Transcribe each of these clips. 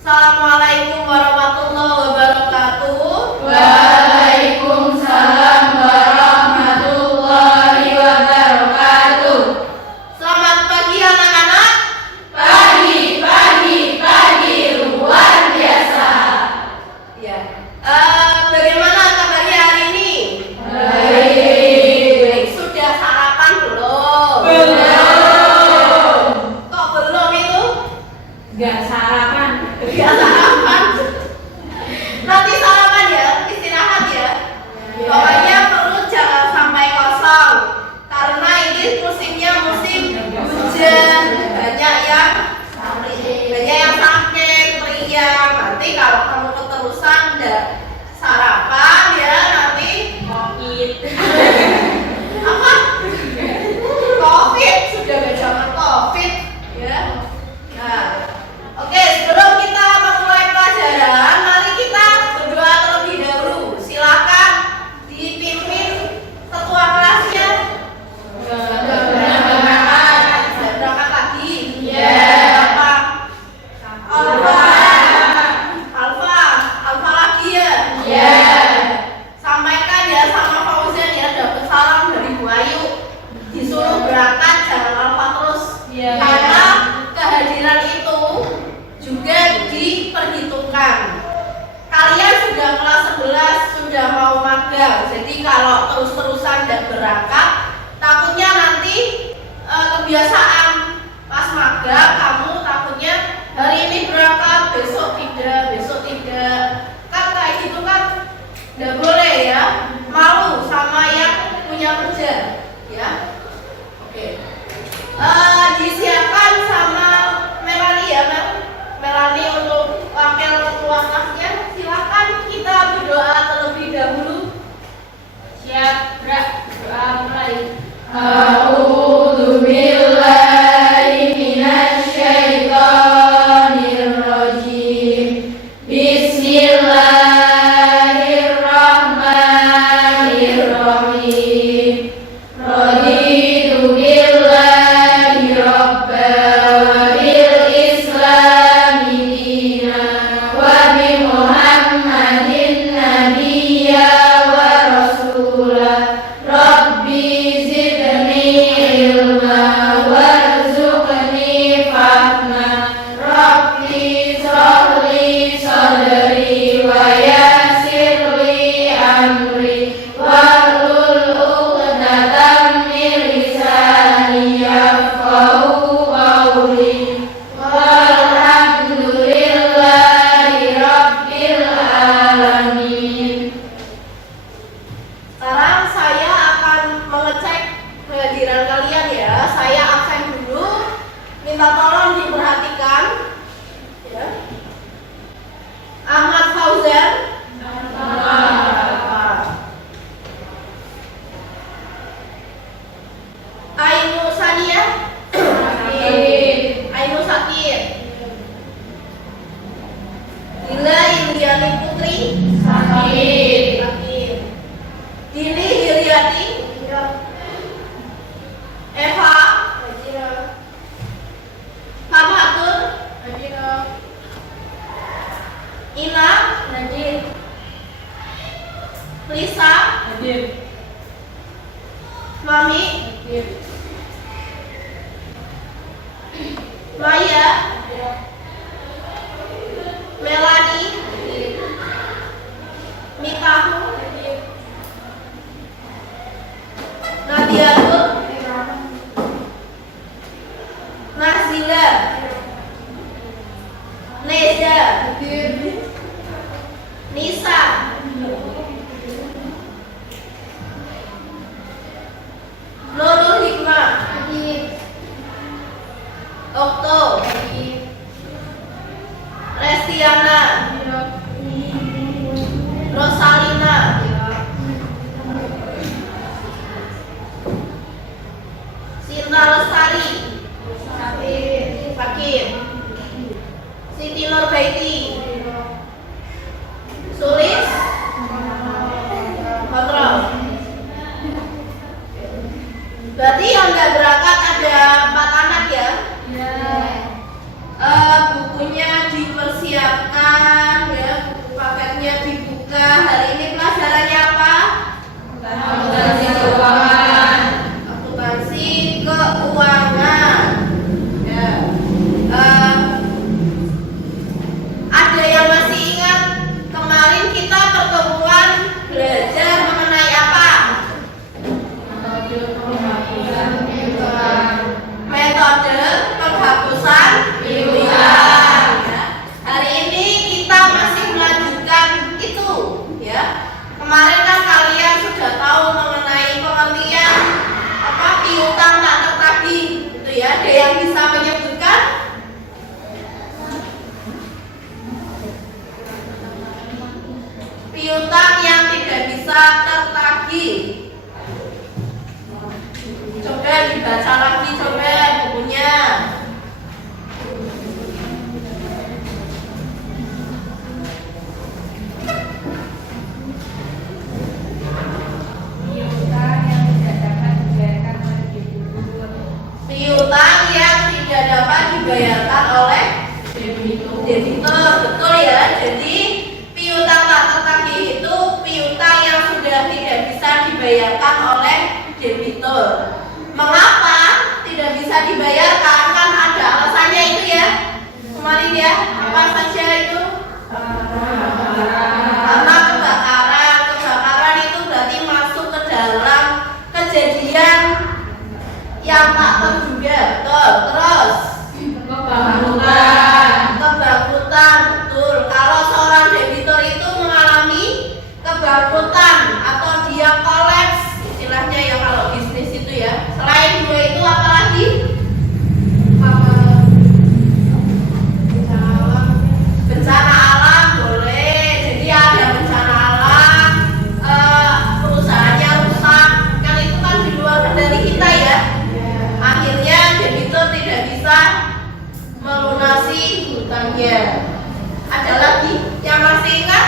Assalamualaikum warahmatullahi wabarakatuh. Waalaikumsalam warahmatullahi wabarakatuh. Selamat pagi anak-anak. Pagi luar biasa. Ya. Bagaimana kabarnya hari ini? Baik. Sudah sarapan belum? Belum. Kok belum itu? Gak sarapan. Ya sarapan. Nanti sarapan ya, istirahat ya. Pokoknya perut jangan sampai kosong. Karena ini musimnya musim hujan. Banyak yang sakit, teriak. Nanti kalau kamu keterusan nggak sarapan ya nanti Covid. apa? Covid, sudah gak zaman Covid ya. Nah, oke, sebelum kita memulai pelajaran, mari kita berdoa terlebih dahulu. Silakan dipimpin ketua kelasnya. Berangkat lagi. Apa? Alfa lagi ya. Sampaikan ya sama Fauzan ya, dapat salam dari Bu Ayu. Disuruh berangkat jangan alfa terus. Karena kehadiran itu juga diperhitungkan. Kalian sudah kelas 11, sudah mau magang. Jadi kalau terus-terusan tidak berangkat, takutnya nanti kebiasaan pas magang kamu takutnya hari ini berangkat, besok tidak. Kan kayak gitu kan nggak boleh ya. Malu sama yang punya kerja ya. Oke. Disiapkan sama Melani ya, Melani untuk wakil ketua kelasnya. Silakan kita berdoa terlebih dahulu. Siap, gerak. Doa mulai. A'udzu billahi minasy syaithanir rajim. Bismillahirrahmanirrahim. Raditu billahi rabban wa bil islami dinan wa bi Muhammadin nabiyya wa rasulah. Rabbi zidni ilma warzuqni fahma. Rabbi shrahli sadri wa yassir li amri wahlul 'uqdatam min lisani yafqahu qawli. Walhamdulillahi rabbil alamin. Sekarang saya akan mengecek kehadiran kalian ya. Saya absen dulu. Minta tolong diperhatikan. Ya. Ahmad Fauzan. Ainu Sania. Ainu Sakir. Lila Iliani Putri. Sakir. Dini Hiryati. Eva. Famatul. Ina. Lisa. Mami. Maya. Melani. Mitahu. Nadiatul. Nazila. Neza. Nisa. Nurul Hikmah. Okto. Restiana. Rosalina. Sinta Lestari. Fakir. Siti Nurbaiti. Sulis. Kontrol. Berarti yang nggak berangkat ada 4 anak ya? Bukunya dipersiapkan. informasi keuangan. Ya. Ada yang masih ingat kemarin kita pertemuan belajar mengenai apa? Metode penghapusan piutang. Ya. Hari ini kita masih melanjutkan itu, ya. Kemarin kan kalian sudah tahu mengenai pengertian apa piutang tak tertagih, itu ya. Ada yang bisa menyebutkan? Piutang yang tidak bisa tertagih. Coba dibaca lagi, coba bukunya. Piutang yang tidak dapat dibayarkan oleh debitur, betul ya. Jadi piutang tak tertagih itu piutang yang sudah tidak bisa dibayarkan oleh debitur. Mengapa tidak bisa dibayarkan? Kan ada alasannya itu ya. Kemarin ya, apa saja itu? Karena kebakaran. Kebakaran itu berarti masuk ke dalam kejadian yang tak terduga, betul. Terus kebangkrutan, betul. Kalau seorang debitur itu mengalami kebangkrutan atau dia kolaps, istilahnya ya kalau bisnis itu ya. Selain dua itu apa lagi? Bencana alam boleh. Jadi ada bencana alam, perusahaannya rusak, kan itu kan di luar kendali kita ya. Akhirnya debitur tidak bisa melunasi hutangnya. Ada lagi yang masih ingat?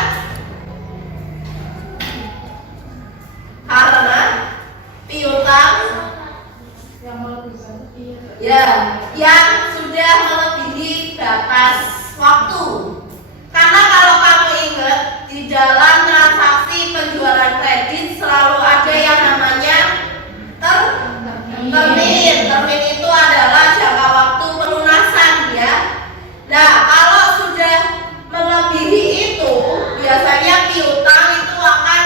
Karena piutang ya yang sudah melebihi batas waktu. Karena kalau kamu ingat di dalam transaksi penjualan kredit selalu ada yang namanya termin. Termin itu adalah jangka waktu pelunasan ya. Nah, kalau sudah melebihi itu, biasanya piutang itu akan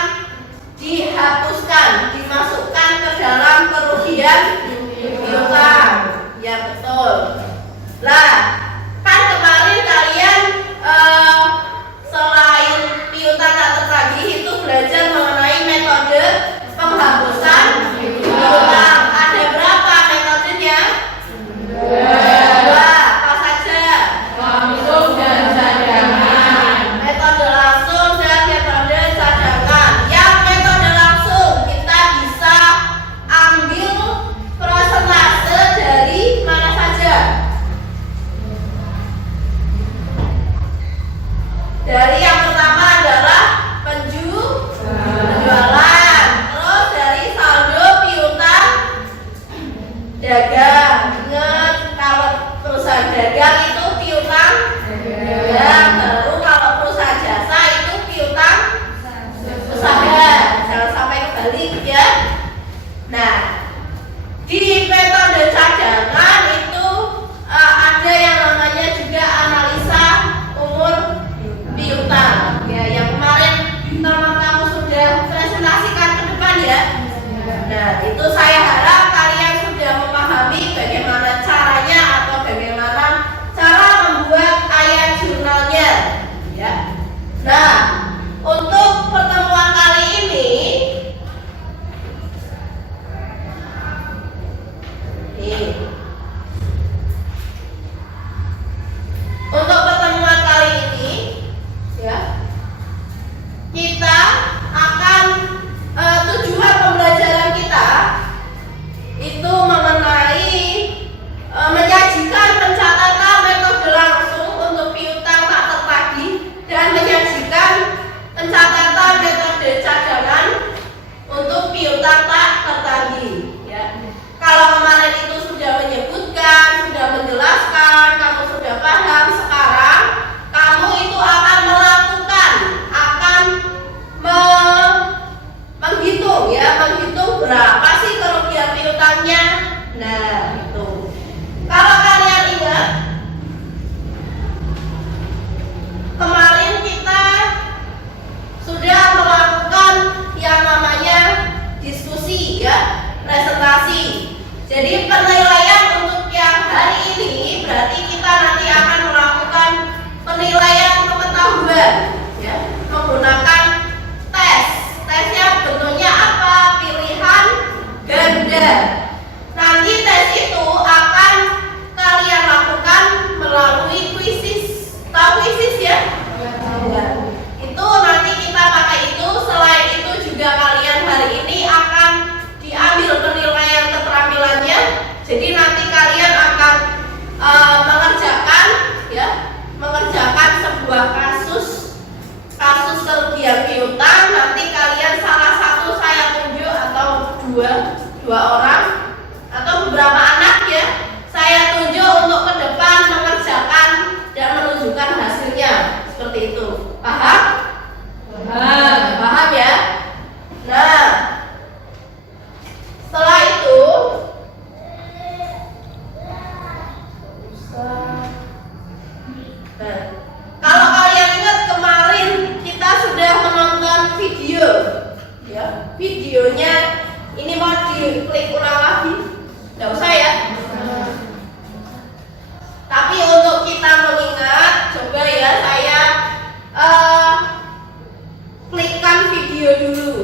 dihapuskan, dimasukkan ke dalam kerugian piutang. Ya betul. Lah, kan kemarin kalian selain piutang tak tertagih itu belajar mengenai metode penghapusan piutang. Ada berapa metodenya? Dua. Apa saja? Langsung dan cadangan. Metode langsung dan metode cadangan. Yang metode langsung kita bisa ambil persentase dari mana saja? Dari yang pertama adalah penjualan. Terus dari saldo piutang dagang. Ingat kalau perusahaan dagang itu piutang dagang. Baru kalau perusahaan jasa itu piutang usaha. Jangan sampai kebalik ya. Nah, di metode cadangan itu ada yang namanya juga analisa umur piutang. Ya, yang kemarin teman kamu sudah presentasikan ke depan ya. Nah, itu saya harap kalian sudah memahami bagaimana caranya atau bagaimana cara membuat ayat jurnalnya ya. Nah, untuk pertemuan kali ini untuk pertemuan kali ini ya, kita akan tujuan pembelajaran kita itu mengenai menyajikan pencatatan metode langsung untuk piutang tak tertagih dan menyajikan pencatatan metode cadangan untuk piutang tak tertagih ya. Kalau kemarin itu sudah menyebut nanti kalian akan mengerjakan sebuah kasus kerugian piutang. Nanti kalian salah satu saya tunjuk atau dua orang atau beberapa anak ya, saya tunjuk untuk ke depan mengerjakan dan menunjukkan hasilnya seperti itu. Paham? Paham ya? Nah, setelah itu kalau kalian ingat kemarin kita sudah menonton video ya, videonya ini mau diklik ulang lagi, nggak usah ya. Tapi untuk kita mengingat, coba ya saya klikkan video dulu.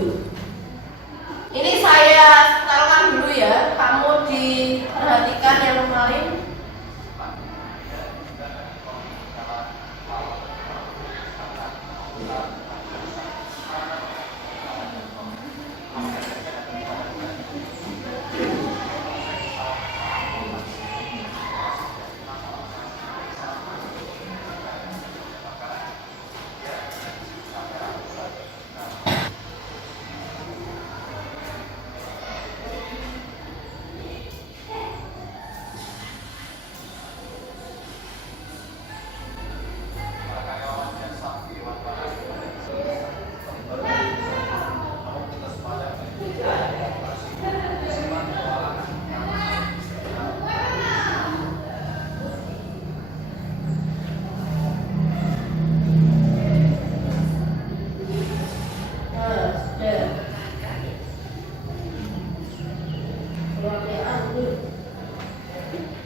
Ini saya setelkan dulu ya, kamu diperhatikan yang kemarin.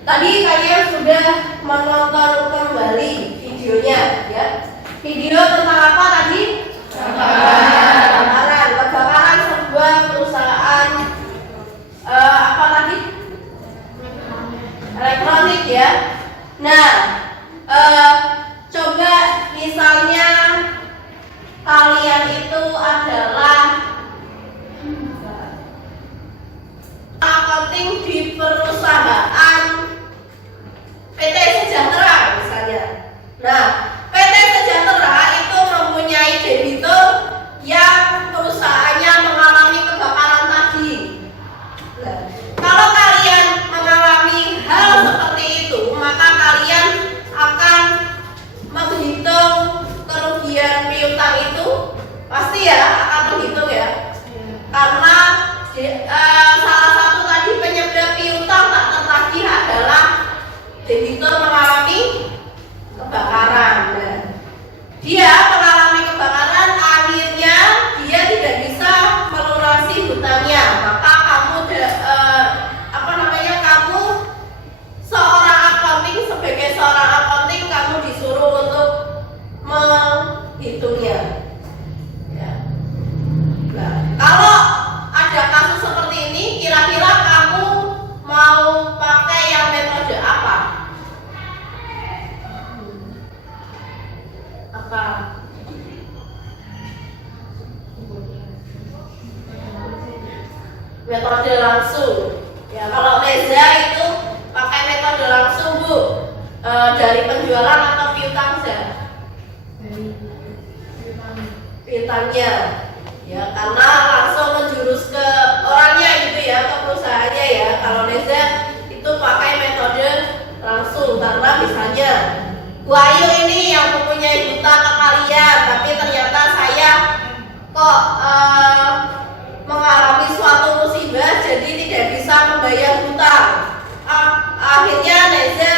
Tadi kalian sudah menonton kembali videonya ya. Video tentang apa tadi? Kebakaran sebuah perusahaan apa tadi? Elektronik ya. Nah, coba misalnya kalian itu adalah accounting di perusahaan PT Sejahtera misalnya. Nah, PT Sejahtera itu mempunyai debitur yang perusahaannya mengalami kebakaran tadi. Nah, kalau kalian mengalami hal seperti itu, maka kalian akan menghitung kerugian piutang itu, pasti ya akan menghitung ya. Karena salah satu tadi penyebab piutang tak tertagih adalah debitur mengalami kebakaran. Nah, dia mengalami kebakaran, akhirnya dia tidak bisa melunasi hutangnya. Maka kamu kamu seorang accounting, sebagai seorang accounting kamu disuruh untuk menghitungnya. Ya. Nah, kalau ada kasus seperti ini, kira-kira kamu mau pakai yang metode apa? Metode langsung. Ya, kalau Reza itu pakai metode langsung, Bu. Dari penjualan atau piutang saja? Piutangnya. Ya, karena langsung menjurus ke orangnya gitu ya, ke perusahaannya ya. Kalau Reza itu pakai metode langsung, karena misalnya Bu Ayu ini yang mempunyai hutang ke kalian, tapi ternyata saya kok mengalami suatu musibah jadi tidak bisa membayar hutang. Akhirnya Reza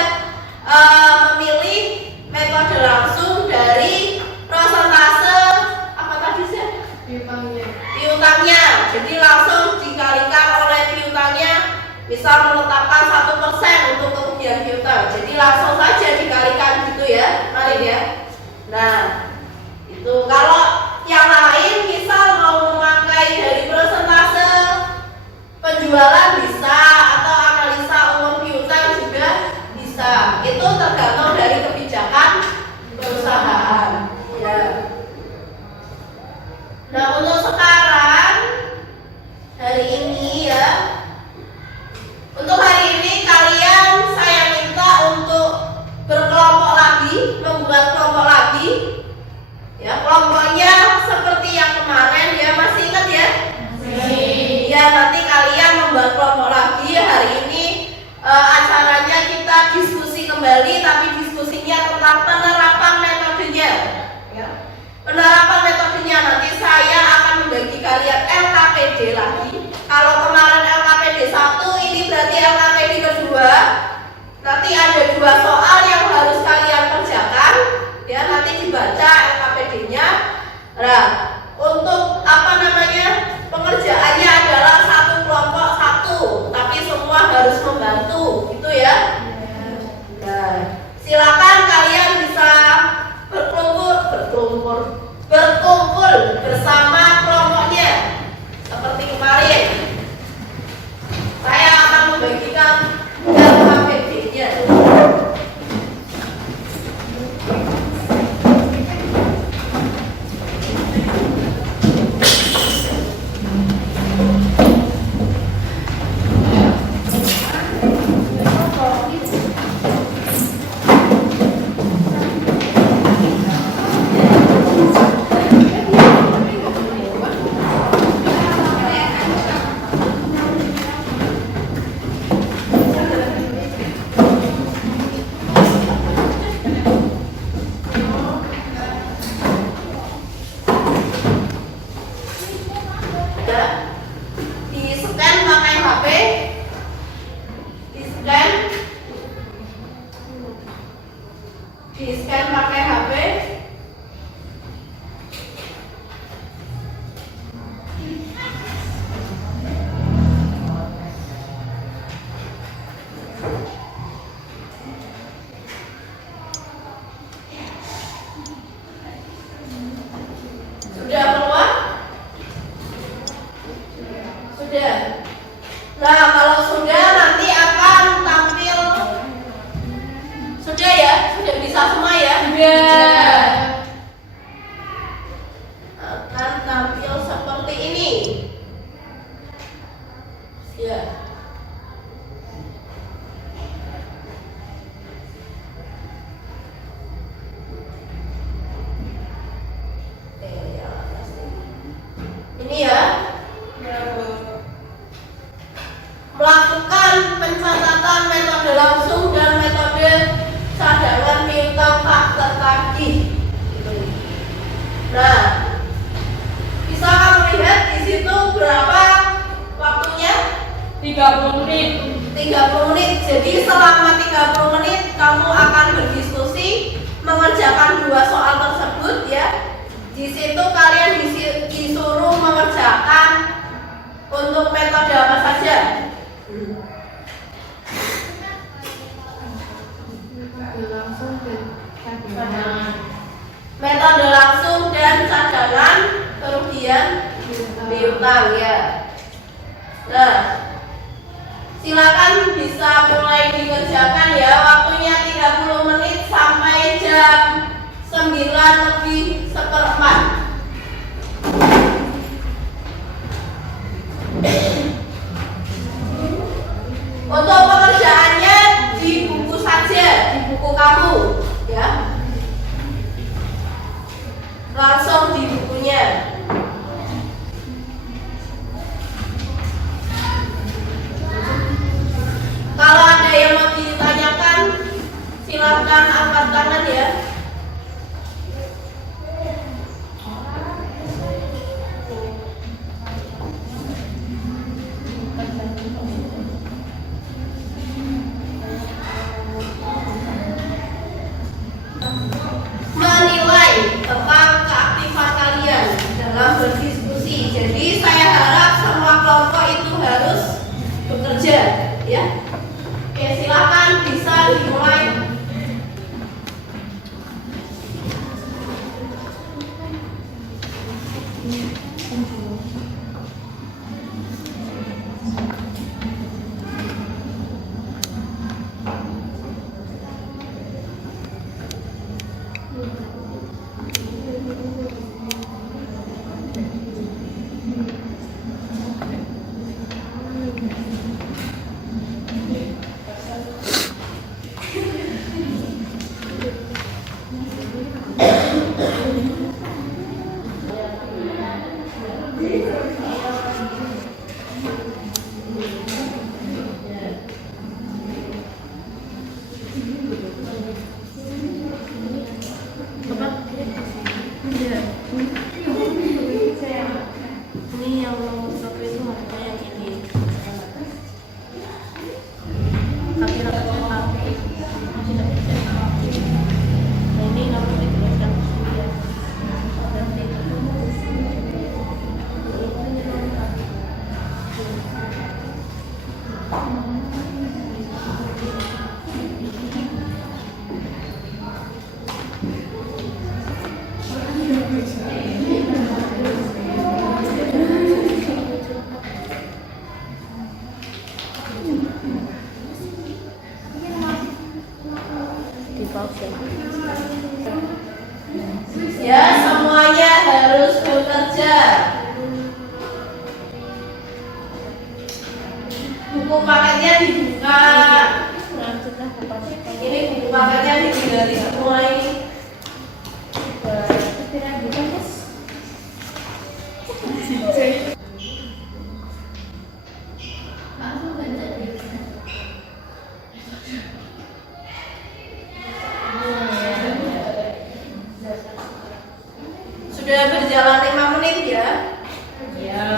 memilih metode langsung dari persentase apa tadi sih? Piutangnya. Jadi langsung dikalikan oleh piutangnya, bisa menetapkan 1% untuk kerugian piutang. Jadi langsung saja dikalikan gitu ya, kalian ya. Nah, itu kalau yang lain misal mau memakai dari persentase penjualan bisa, atau analisa umum piutang juga bisa. Itu tergantung dari kebijakan perusahaan. Ya. Nah, untuk sekarang hari ini ya, untuk hari ini kalian kembali, tapi diskusinya tentang penerapan metodenya. Ya. Penerapan metodenya nanti saya akan membagi kalian LKPD lagi. Kalau kemarin LKPD 1, ini berarti LKPD kedua. Nanti ada 2 soal yang harus kalian kerjakan. Ya, nanti dibaca LKPD-nya. Nah, untuk pengerjaannya adalah satu kelompok 1, tapi semua harus membantu, gitu ya. Nah, silakan kalian bisa berkumpul bersama kelompoknya seperti kemarin. Saya akan membagikan LKPD-nya. Di-scan pakai HP. Sudah keluar? Sudah. Nah, kalau sudah nanti akan tampil. Sudah ya? Sudah bisa semua ya? Sudah. Akan tampil seperti ini. Ya. Ini ya. Melakukan pencatatan metode langsung dan metode cadangan piutang faktor tadi. Nah, bisa kamu lihat di situ berapa waktunya? 30 menit. 30 menit. Jadi selama 30 menit kamu akan berdiskusi mengerjakan 2 soal tersebut ya. Di situ kalian disuruh mengerjakan untuk metode apa saja? Metode langsung dan cadangan kerugian piutang ya. Nah, silakan bisa mulai dikerjakan ya. Waktunya 30 menit sampai jam 9:04. Untuk pekerjaannya di buku saja, di buku kamu ya. Langsung di bukunya. Kalau ada yang mau ditanyakan, silakan angkat tangan ya. Menilai tentang keaktifan kalian dalam berdiskusi. Jadi saya harap semua kelompok itu harus bekerja ya. Oke, silakan bisa dimulai. Ya, semuanya harus bekerja. Buku paketnya dibuka. Ini buku paketnya ditinggali semua ini. Sudah berjalan 5 menit ya. Ya.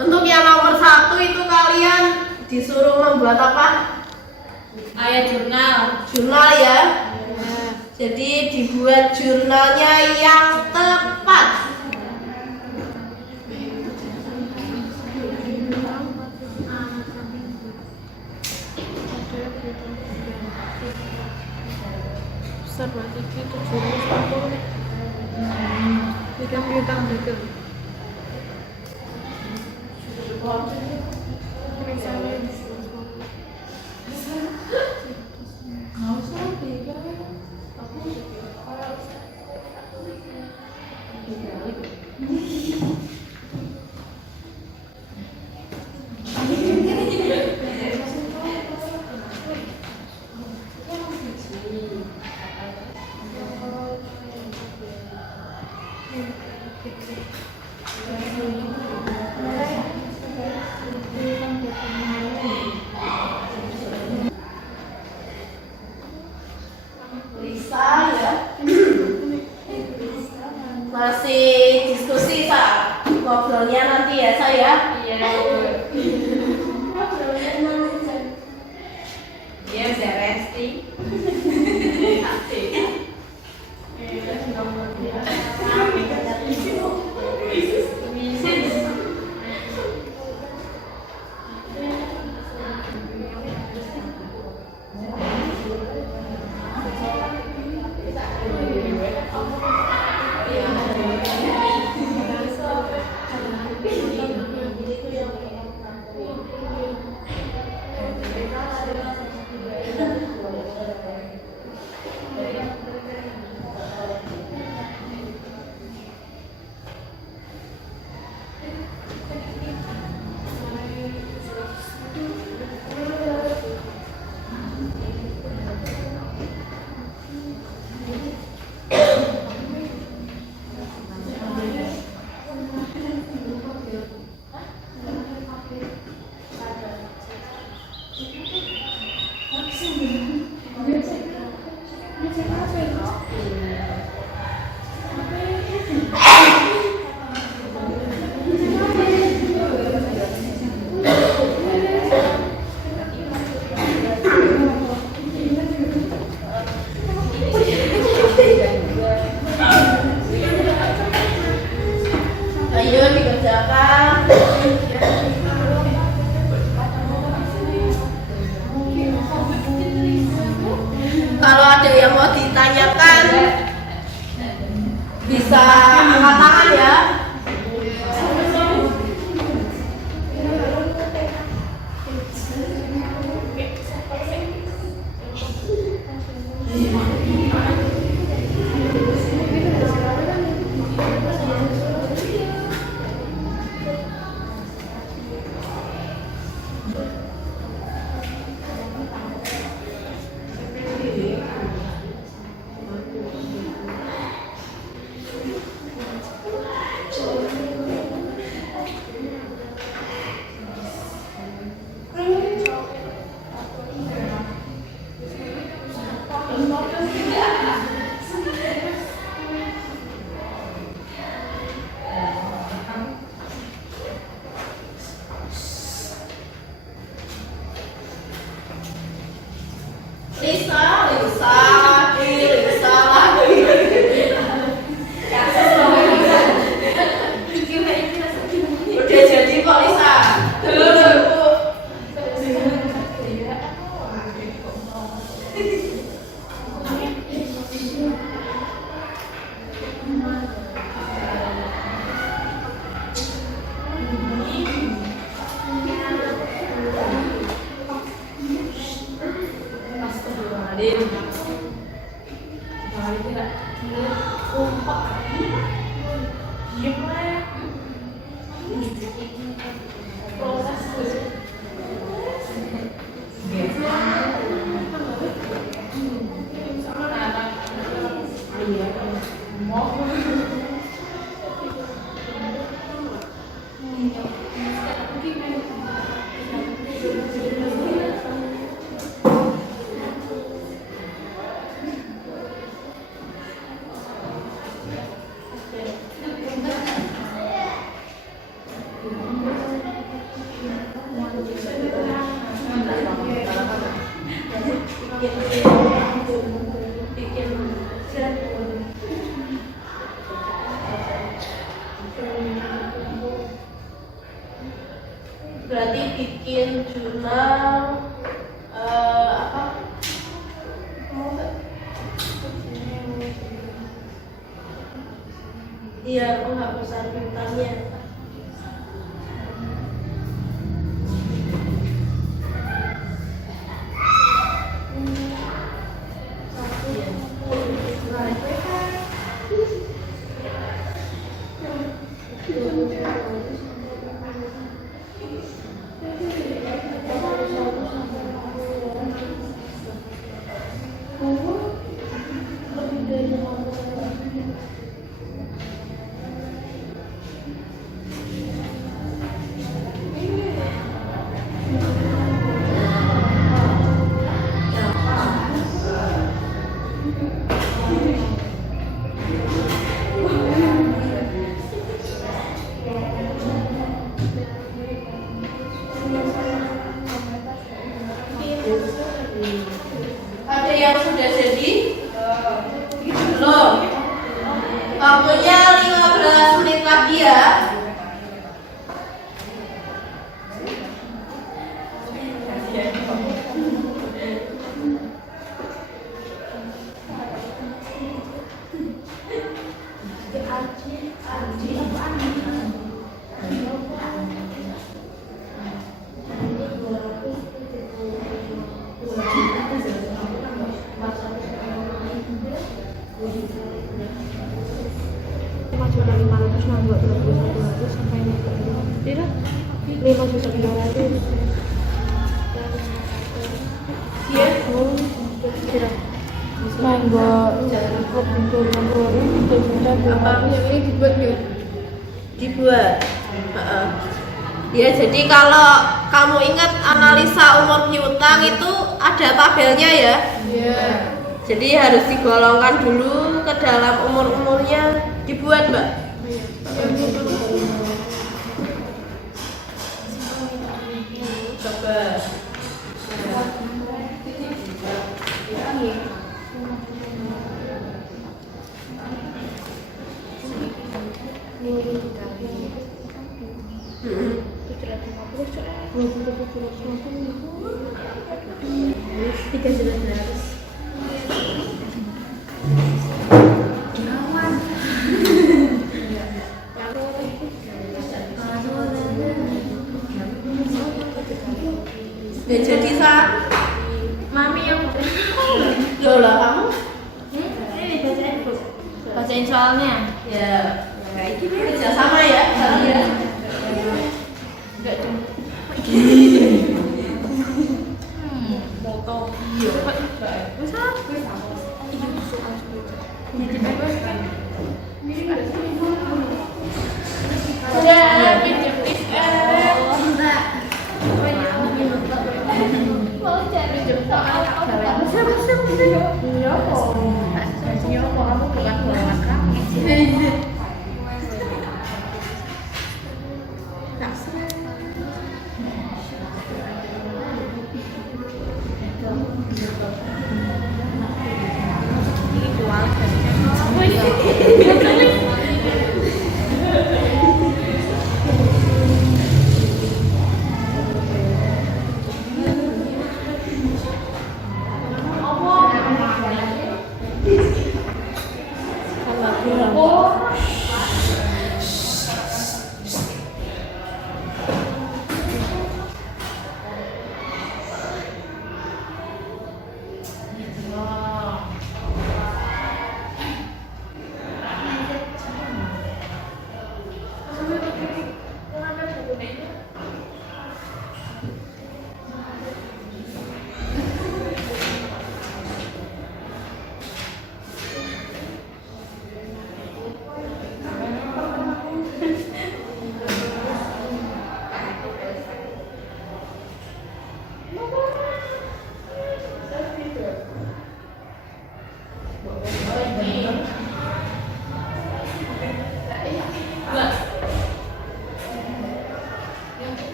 Untuk yang nomor 1 itu kalian disuruh membuat apa? Ayat jurnal. Jurnal ya. Jadi dibuat jurnalnya yang tepat. Lisa ya. Masih diskusi Sa. Ngobrolnya nanti ya saya. Iya. Iya, udah resti. Berarti bikin jurnal apa? Iya, penghapusan piutangnya. Ada yang sudah jadi? Belum. Waktunya 15 menit lagi ya. Dibuat. Ya, jadi kalau kamu ingat analisa umur piutang itu ada tabelnya ya. Jadi harus digolongkan dulu ke dalam umur-umurnya, dibuat, Mbak. Coba. Ya jadi Sa, Mami yang Lola kamu? bacain soalnya. Ya, kayak gini kerja sama ya, sekarang ya. Enggak dong. Foto. Iya. Wis ah. Udah, pinjam mau cari jempol kamu bukan kelewat kami.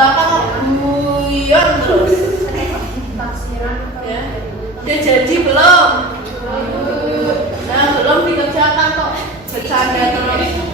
kerjakan kok guyon terus. Ya. Dia jadi belum? Nah, belum dikerjakan kok bercanda terus.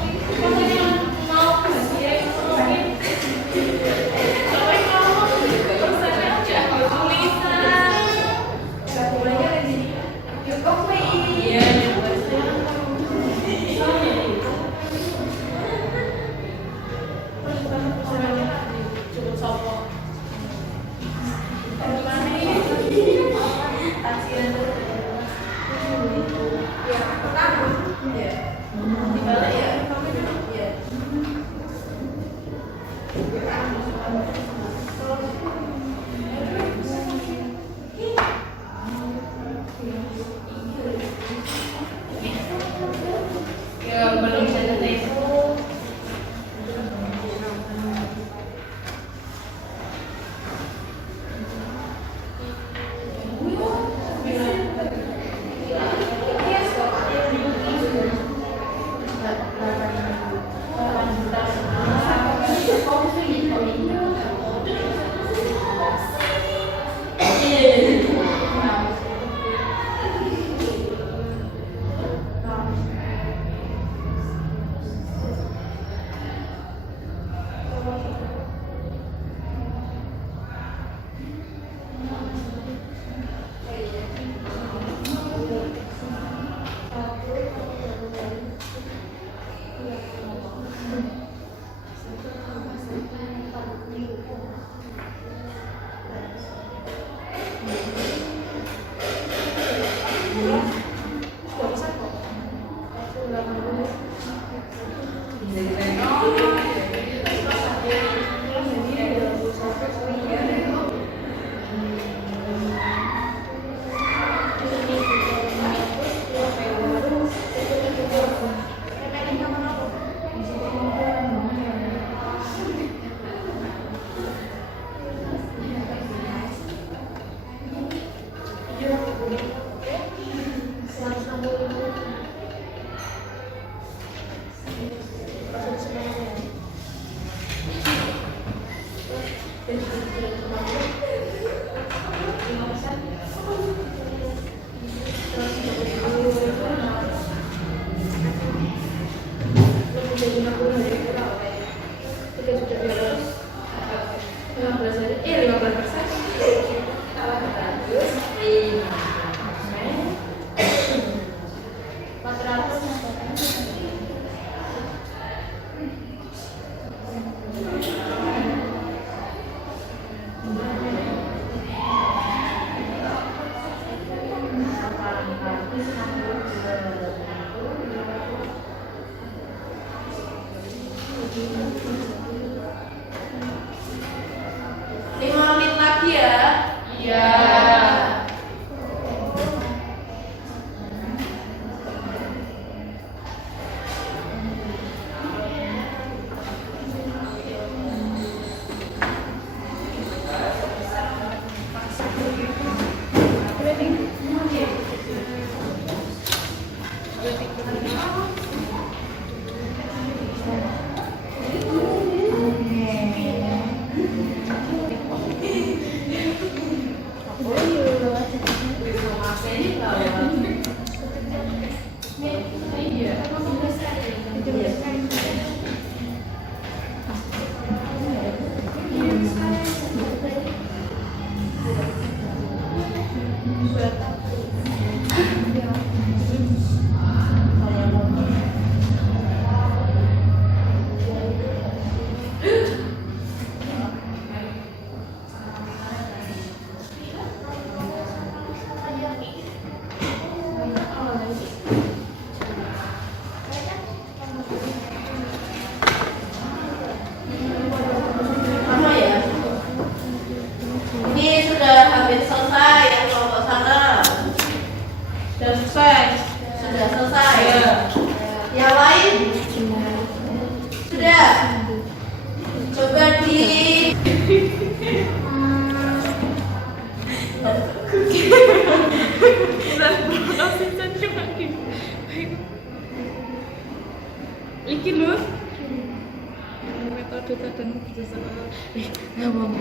Iki lho metode dan Nggak mau.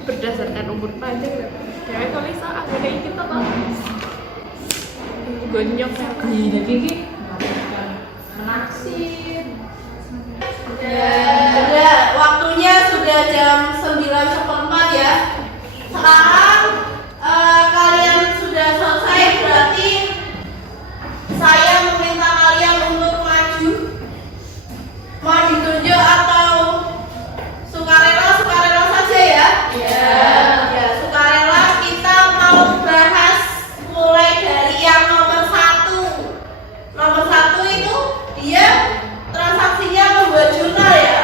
Berdasarkan umur panjang cewek kalau bisa agak kayak kita bang gonyok ya jadi ini menaksir. Sudah waktunya sudah jam 9:04 ya. Sekarang kalian sudah selesai, berarti saya meminta kalian untuk maju. Mau ditunjuk atau sukarela saja ya? Ya, sukarela. Kita mau bahas mulai dari yang nomor 1. Nomor 1 itu dia transaksinya membuat jurnal ya?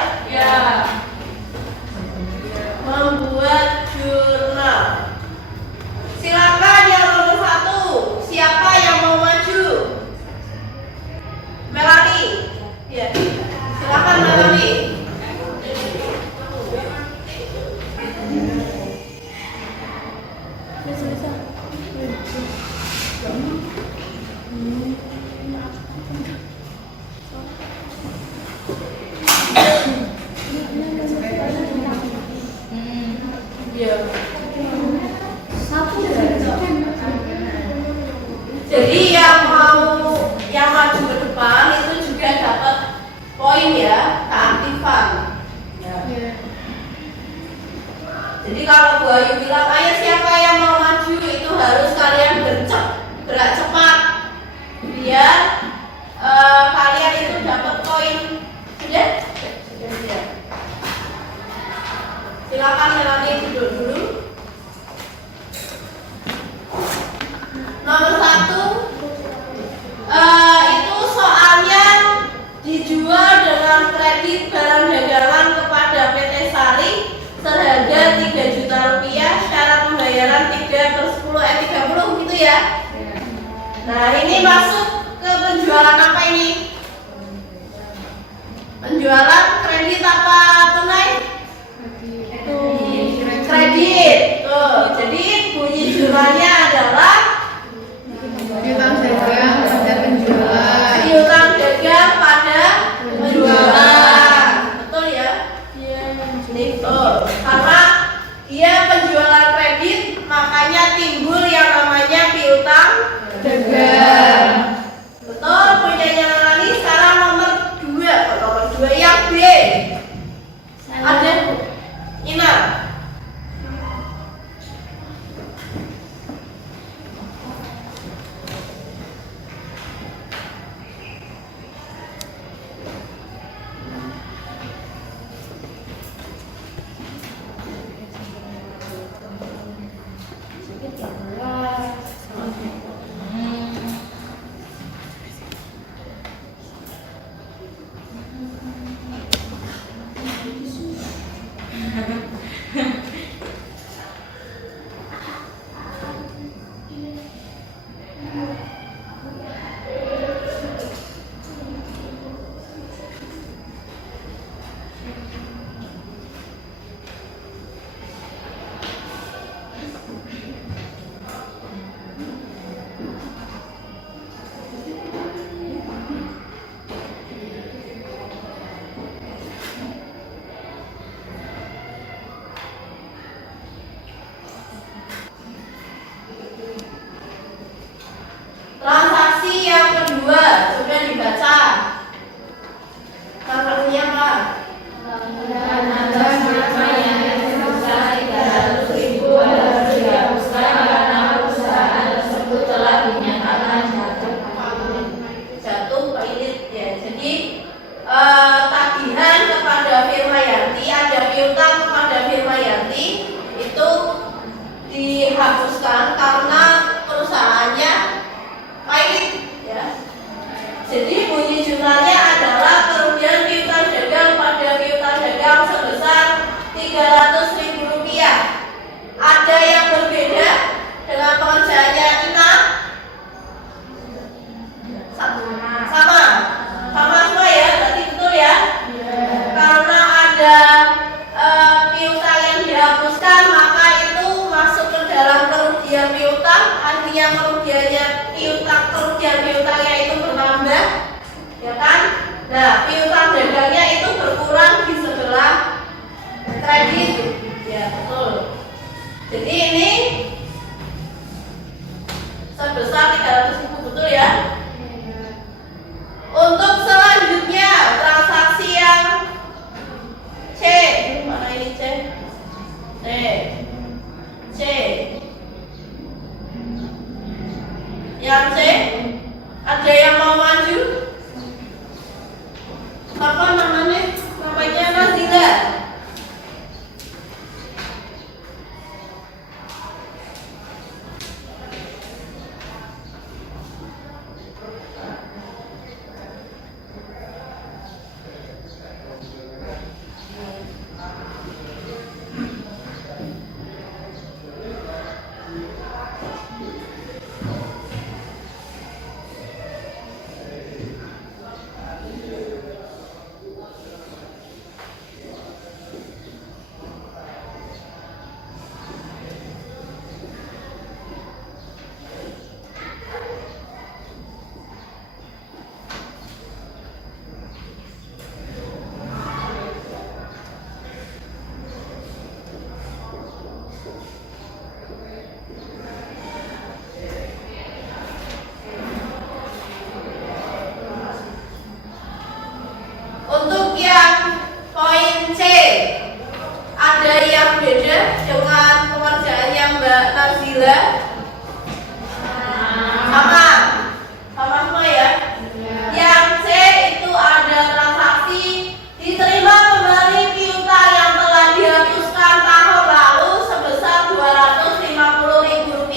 Membuat jurnal. Silakan yang nomor 1. Siapa yang mau maju? Melani. Ya. Silakan Melani. Jadi yang maju ke depan itu juga dapat poin ya, keaktifan. Jadi kalau Bu Ayu bilang, ayo siapa yang mau maju, itu harus kalian gerak cepat biar kalian itu dapat poin. Sudah? Sudah. Silakan Melani duduk dulu. Nomor 1 itu soalnya dijual dengan kredit barang dagangan kepada PT Sari seharga 3 juta rupiah, syarat pembayaran 3/10 gitu ya. Nah ini masuk ke penjualan apa ini? Penjualan kredit apa tunai? Kredit. Tuh, jadi bunyi jurnalnya adalah piutang dagang pada penjualan. piutang dagang pada penjualan. Betul ya? Betul. Karena dia penjualan kredit, makanya timbul yang namanya piutang dagang. Betul, punyanya Melani. Sekarang nomor 2. Nomor 2 yang B. Ada Ina. Transaksi yang kedua sudah dibaca. Transaksinya apa? Jatuh pailit ya. Jadi tagihan kepada firma Yanti, ada piutang kepada firma Yanti itu dihapuskan karena perusahaannya pailit ya. Jadi bunyi jurnalnya adalah kerugian piutang dagang pada piutang dagang sebesar 300.000 rupiah. Ada yang berbeda dengan pengerjaannya Ina? Sama semua ya, berarti betul ya? Karena ada piutang yang dihapuskan, maka itu masuk ke dalam kerugian piutang. Artinya kerugian piutangnya itu bertambah, ya kan? Nah, piutang dagangnya itu berkurang di sebelah kredit. Ya, betul. Jadi ini sebesar 300.000, betul ya? Untuk selanjutnya transaksi yang C, mana ini C? C. Yang C, ada yang mau maju? Apa namanya? Namanya Nazila. Untuk yang poin C, ada yang beda dengan pengerjaan yang Mbak Nazila? Sama semua ya? Yang C itu ada transaksi diterima kembali piutang yang telah dihapuskan tahun lalu sebesar Rp250.000.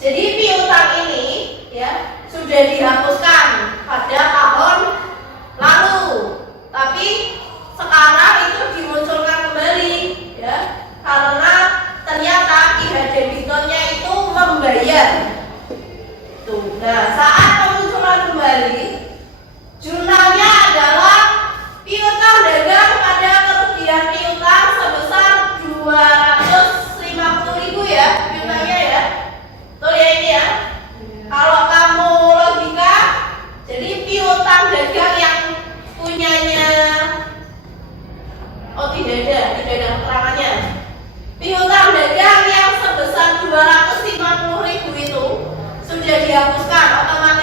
Jadi piutang ini ya sudah dihapuskan pada tahun lalu, tapi sekarang itu dimunculkan kembali ya, karena ternyata pihak debitornya itu membayar. Tuh. Nah, saat pemunculan kembali, jurnalnya adalah piutang dagang pada kerugian piutang sebesar 250.000 ya, piutangnya ya. Tuh ya ini ya. Kalau kamu logika, jadi piutang dagang yang punyanya, oh tidak ada keterangannya. Piutang dagang yang sebesar 250.000 itu sudah dihapuskan otomatis.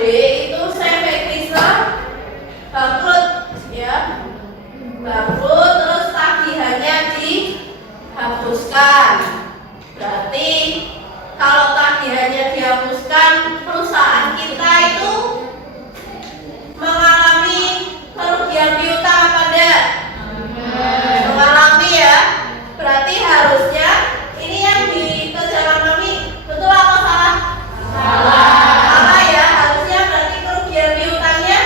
D itu CV Krishna bangkrut ya, bangkrut terus tagihannya dihapuskan. Berarti kalau tagihannya dihapuskan, perusahaan kita itu mengalami kerugian piutang apa enggak? Mengalami ya. Berarti harusnya ini yang dikerjakan Mami betul atau salah? Salah ya. Harusnya berarti kerugian piutangnya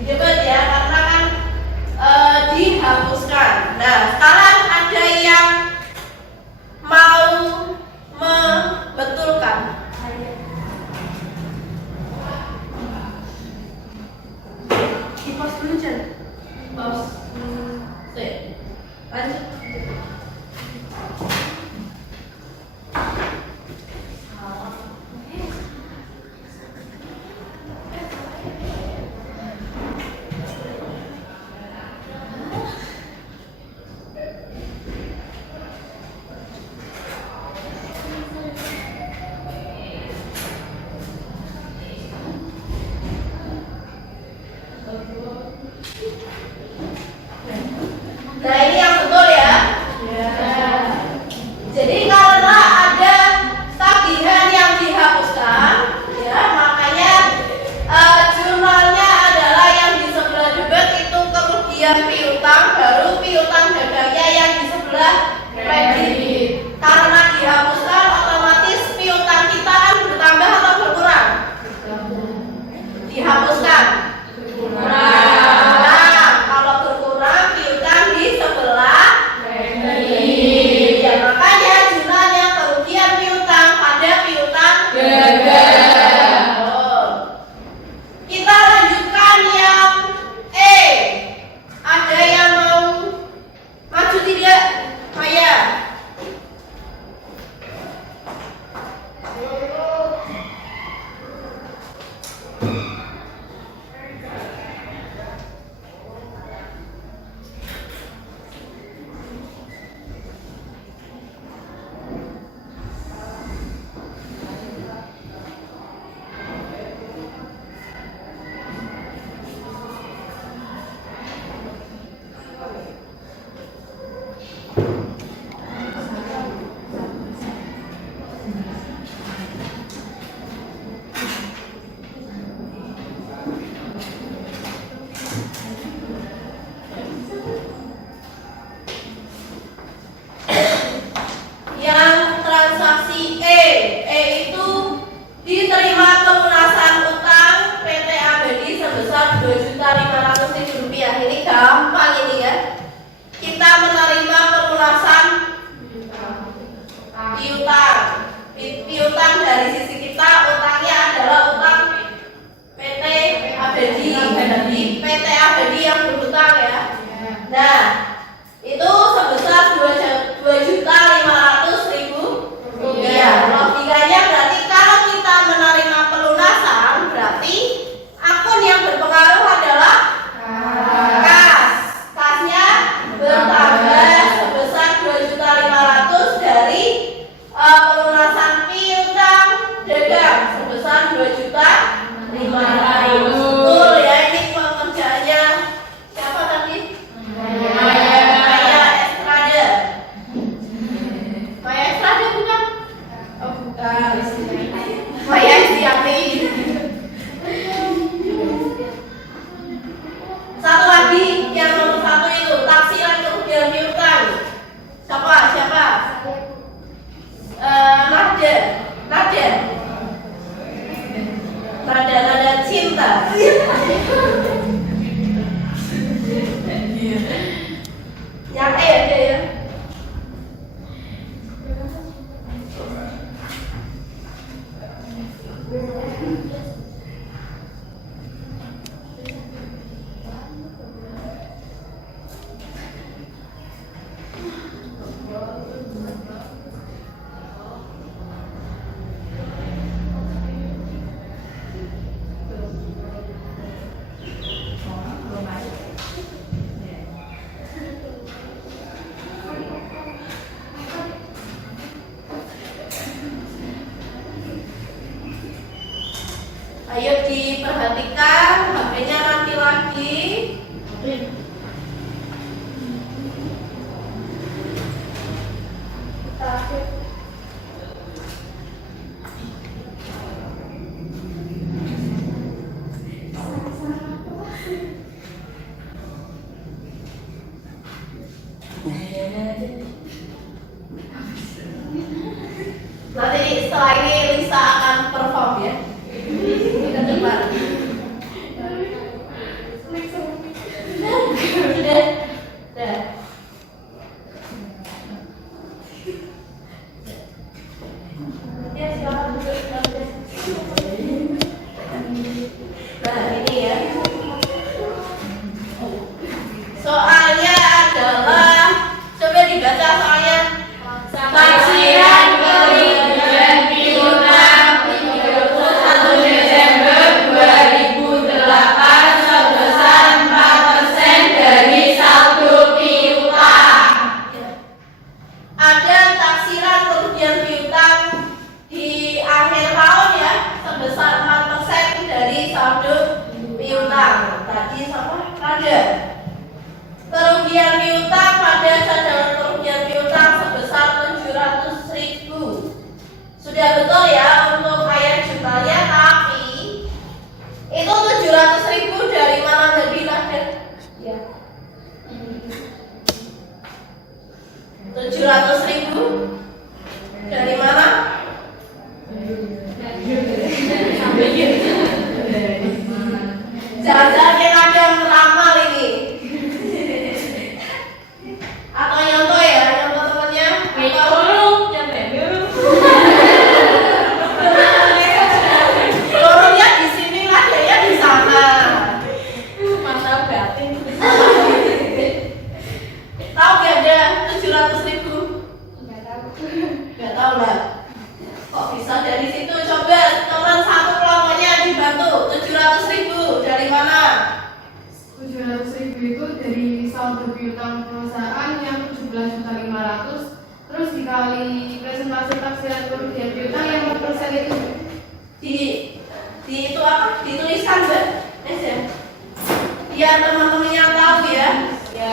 didebat ya, karena kan dihapuskan. Nah, sekarang ada yang mau membetulkan. Di pos dulu Jan. Pos. Sip. Lanjut. Nah, ini yang betul ya. Jadi karena ada tagihan yang dihapuskan, ya makanya jurnalnya adalah yang di sebelah debit itu kerugian piutang, baru piutang dagangnya yang di sebelah kredit. Karena dihapuskan, otomatis piutang kita kan bertambah atau berkurang? Dihapuskan. Nah, kalau berkurang piutang di sebelah kredit. Ya makanya jurnalnya kerugian piutang pada piutang gagal. Kita lanjutkan yang E. Ada yang mau maju tidak? Maya. Yang transaksi E itu diterima pelunasan utang PT Abadi sebesar Rp2.500.000. Ini gampang ini ya. Kita menerima pelunasan piutang dari sisi kita, utangnya adalah utang PT Abadi, PT Abadi yang berutang ya. Nah, itu sebesar Rp2.500.000. Logikanya berarti kalau kita menerima pelunasan, berarti akun yang berpengaruh adalah kas. Kasnya bertambah sebesar Rp2.500.000 dari pelunasan piutang dagang sebesar Rp2.500.000. Betul ya, ini pekerjaannya siapa tadi? Maya Estrada. Maya Estrada bukan? Oh bukan. Maya Estiati. Satu lagi yang nomor 1 itu taksiran kerugian piutang. Siapa? Nada cinta. Yang E aja ya. Ayo diperhatikan, HP-nya mati lagi. Nanti setelah ini Lisa akan perform ya. Kita dengar. Sudah. Ya, silakan. Nah, ini ya. Soalnya adalah, coba dibaca soalnya. Taksiran kerugian piutang 31 Desember 2008 sebesar 4% dari saldo piutang. Ada taksiran kerugian piutang di akhir tahun ya, sebesar 4% dari saldo piutang. Tadi sama ada kerugian piutang pada cadangan kerugian piutang sebesar 700.000. Sudah betul ya untuk ayat jutanya, tapi itu 700.000 dari mana jadi ada? Ya. 700.000 dari mana? Jangan-jangan kita ada yang meramal ini. Atau nyonto ya, nyonto temannya. Lorongnya di sini, adanya di sana. Mata batin. Tahu gak ada 700.000? Gak tahu lah. Kok bisa dari situ? Coba teman satu kelompoknya dibantu. 700.000 dari mana? 700.000 itu dari saldo piutang perusahaan yang 17.500.000, terus dikali presentasi taksiran kerugian piutang yang 4% itu. Di itu apa? Dituliskan Mbak? Ya. Biar teman-temannya tahu ya. Ya.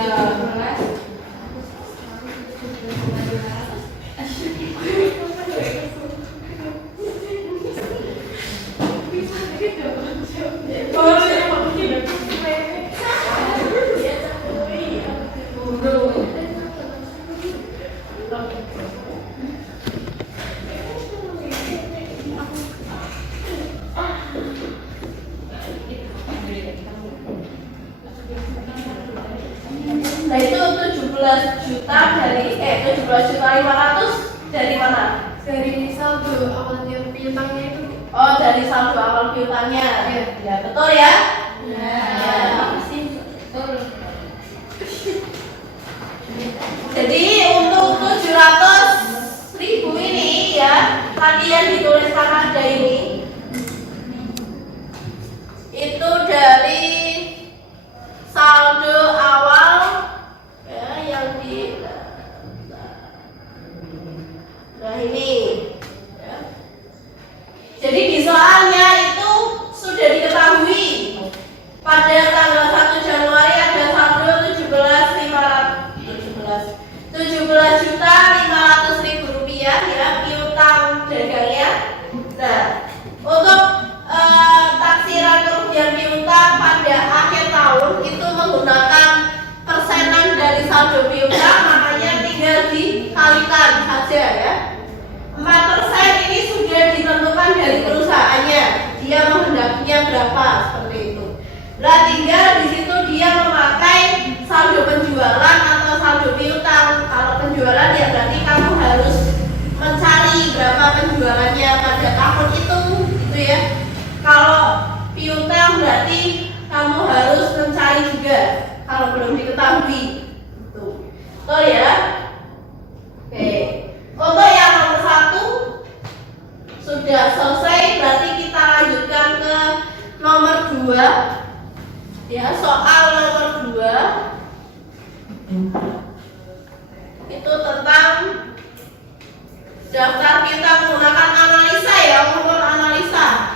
Nah itu 17.500.000 dari mana? Dari saldo awalnya piutangnya itu. Oh, dari saldo awal piutangnya. Ya. Ya, betul ya? Ya. Betul. Jadi untuk 700.000 ini ya, tadi yang dituliskan ada ini, itu dari saldo awal ya yang di, nah ini ya. Jadi di soalnya itu sudah diketahui pada tanggal 1 Januari ada saldo 17.500.000 rupiah ya piutang dagangnya. Nah untuk taksiran kerugian piutang pada akhir tahun itu menggunakan persenan dari saldo piutang, makanya tinggal dikalikan saja ya. 4% ini sudah ditentukan dari perusahaannya, dia menghendakinya berapa seperti itu. Nah tinggal di situ dia memakai saldo penjualan atau saldo piutang. Kalau penjualan ya berarti kamu harus mencari berapa penjualannya pada tahun itu, gitu ya. Kalau piutang berarti kamu harus mencari juga kalau belum diketahui. Betul ya? Oke. Untuk yang nomor 1 sudah selesai, berarti kita lanjutkan ke nomor 2. Ya, soal nomor 2 itu tentang daftar piutang menggunakan analisa ya, umur analisa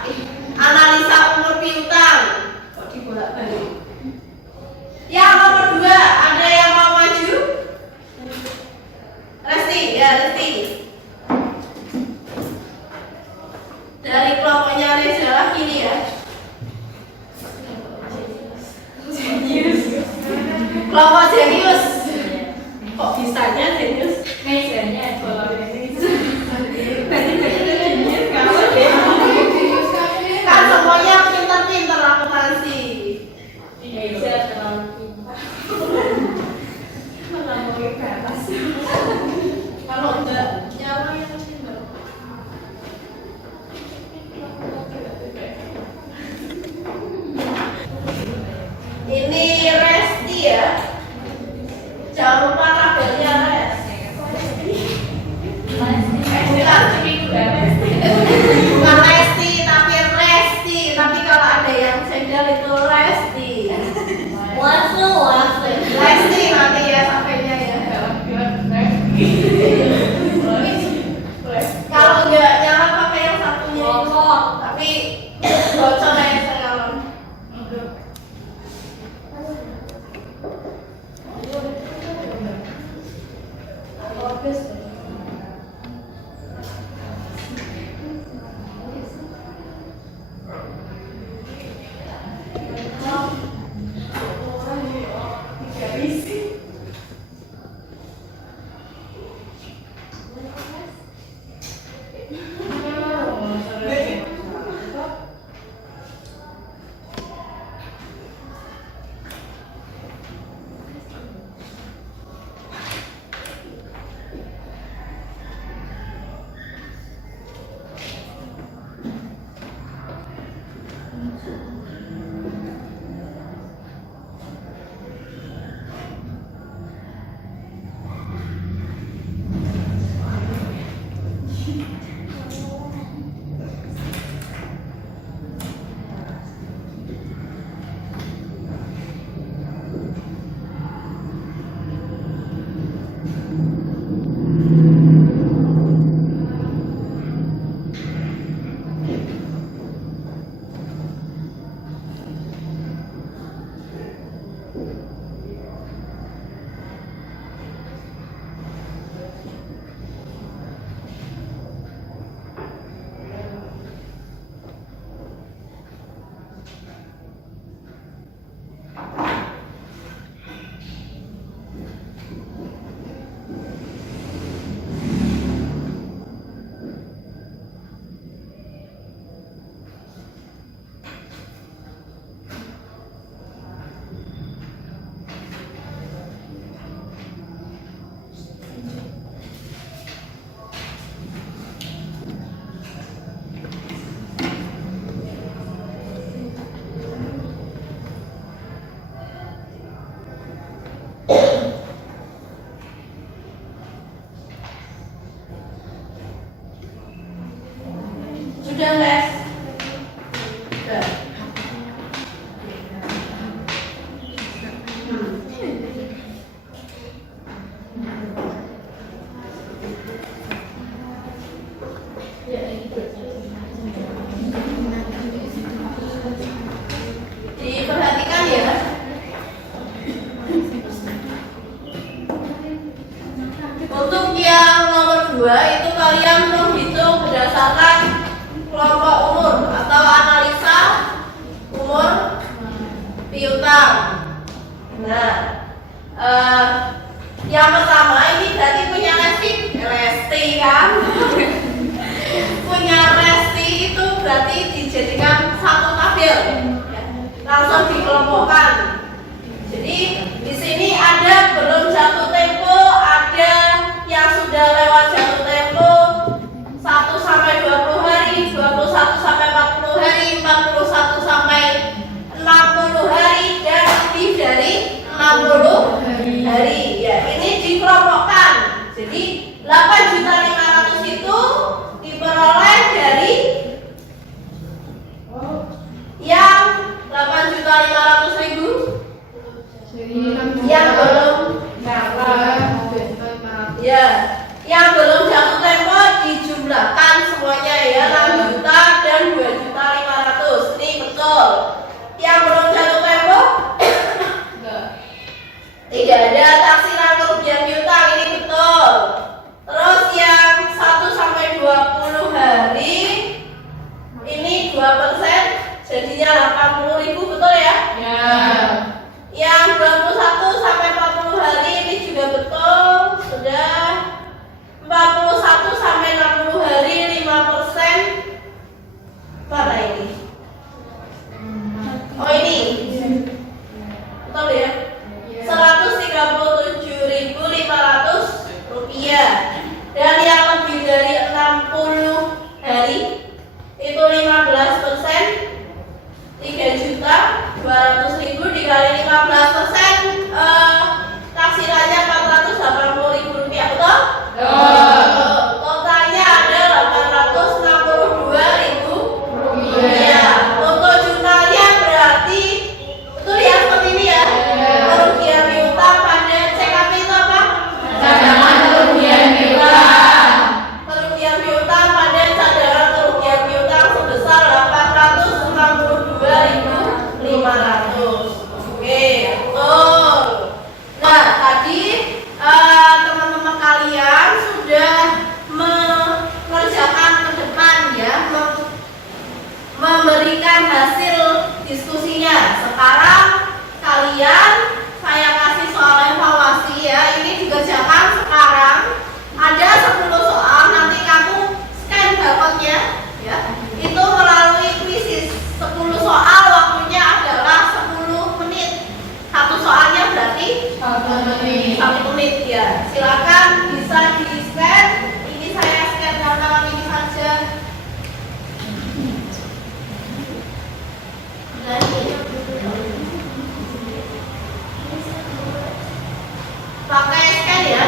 kalian menghitung berdasarkan kelompok umur atau analisa umur piutang. Nah, yang pertama ini berarti punya resti kan? Punya resti itu berarti dijadikan satu tabel, ya. Langsung dikelompokkan. Jadi di sini ada belum jatuh tempo, ada yang sudah lewat jatuh tempo 1 sampai 20 hari, 21 sampai 40 hari, 41 sampai 60 hari, dan lebih dari 60 hari. Ya, ini dikelompokkan. Jadi 8.500.000 itu diperoleh dari yang 8.500.000 yang belum yang belum jatuh tempo dijumlahkan semuanya ya, 6 juta dan 2.500.000. Ini betul. Yang belum jatuh tempo tidak ada taksiran kerugian piutang, ini betul. Terus yang 1 sampai 20 hari ini 2%, jadinya 80.000, betul ya? Ya. Yang 21 sampai 40 hari ini juga betul. Sudah 41 sampai 60 hari 5%. Mana ini? Oh ini. Betul ya? 137.500 rupiah. Dan yang lebih dari 60 hari itu 15%, 3.200.000 dikali 15%, taksirannya 480.000 rupiah, betul? Totalnya ada 862.000 rupiah. Untuk jumlahnya berarti betul ya, seperti ini ya. Kerugian piutang pada CKP itu apa? Cadangan kerugian piutang. Kerugian piutang pada cadangan kerugian piutang sebesar 862.500. Oke, betul. Nah, tadi teman-teman kalian sudah mengerjakan ke depan ya, memberikan hasil diskusinya. Sekarang kalian saya kasih soal evaluasi ya. Ini dikerjakan sekarang. Ada 10 soal, nanti kamu scan barcode-nya ya. Itu melalui kuisis. 10 soal, waktunya adalah 10 menit. Satu soalnya berarti 1 menit ya. Silakan bisa di-scan. Ini saya scan kanan ini saja. Nah, ini. Pakai scan ya.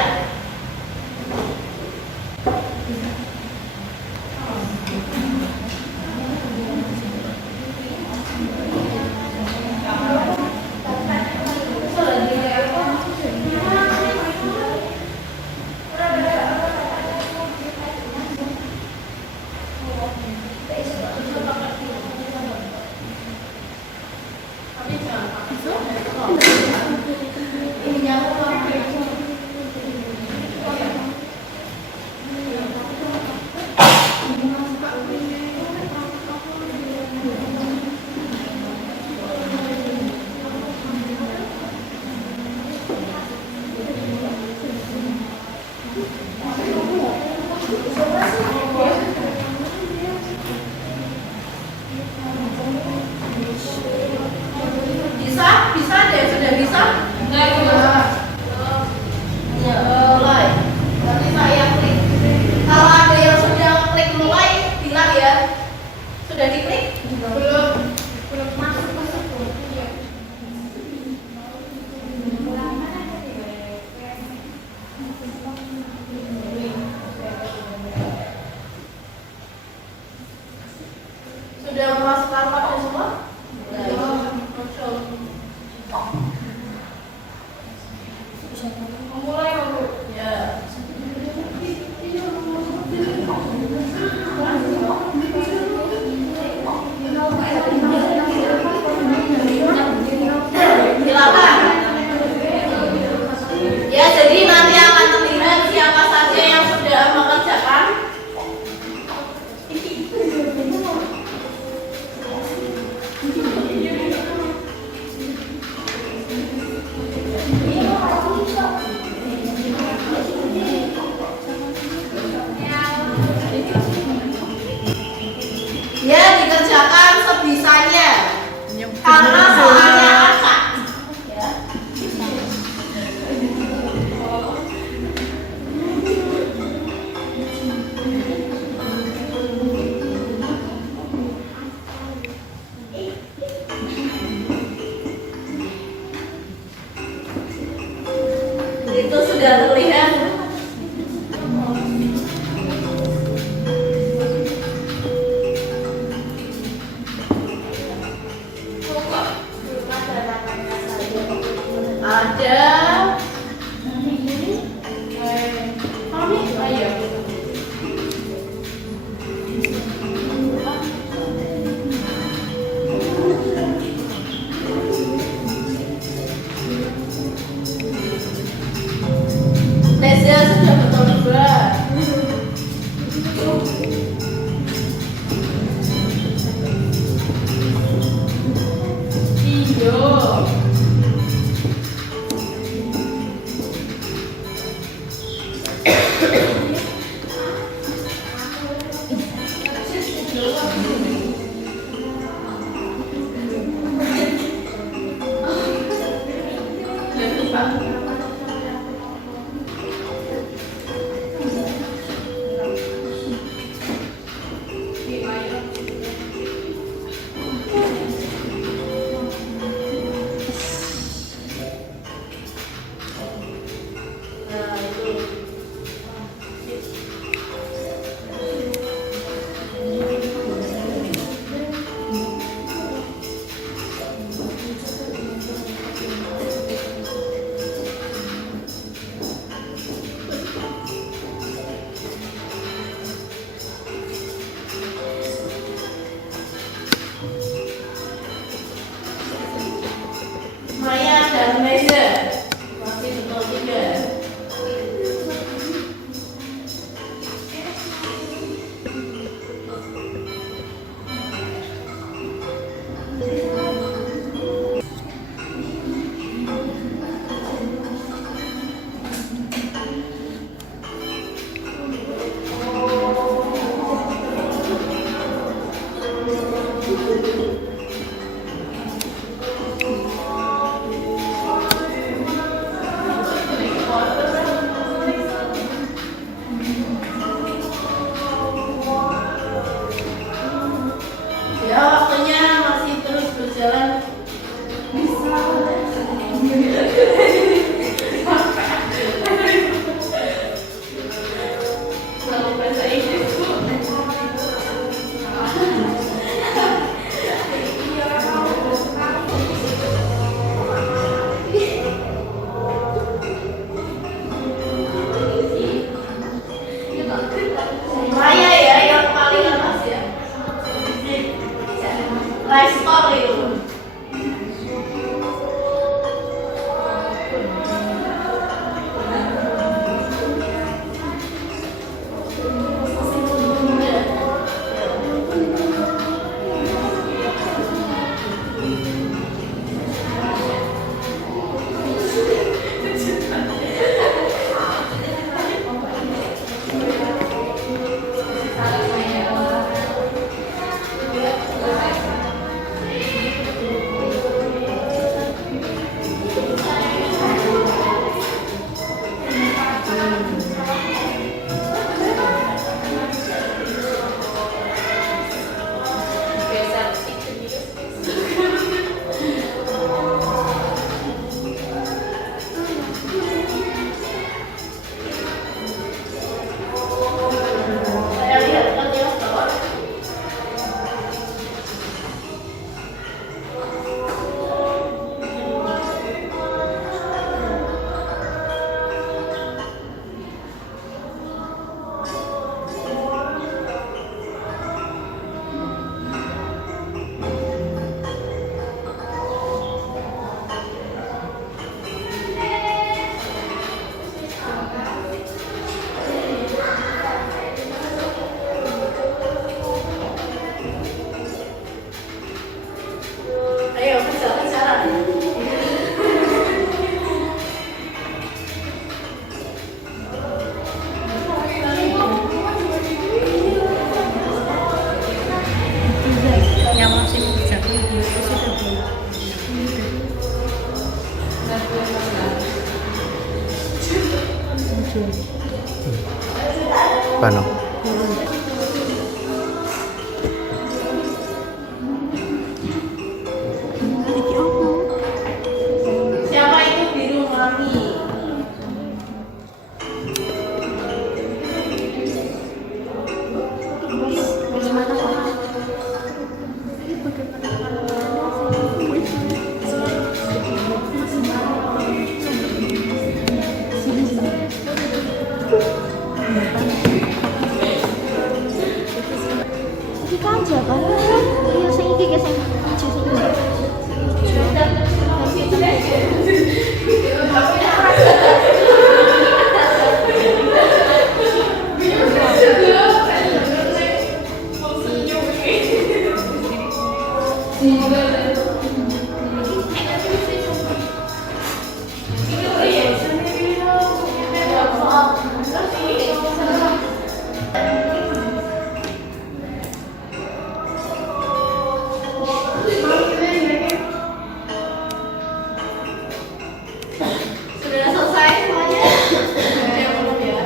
Bisa deh, sudah bisa? Enggak bisa. Ya, mulai. Nanti saya klik. Kalau ada yang sudah klik mulai, bilang ya. Sudah diklik? Belum masuk. Sudah memasukkan kode semua? Mulai Bu. Ya. Dia dikerjakan sebisanya karena soalnya acak. Ya. Itu sudah terlihat. Ada tesnya sudah betul juga. Iyo. Nah, itu. Maya dan Meza masih betul juga. Ya, waktunya masih terus berjalan. Maya ya yang paling atas ya. High score itu. Pano. Siapa itu biru mami? Iki kan jawaban. Iya sing iki guys sing hijau sing Sudah selesai semuanya? Ada yang belum ya?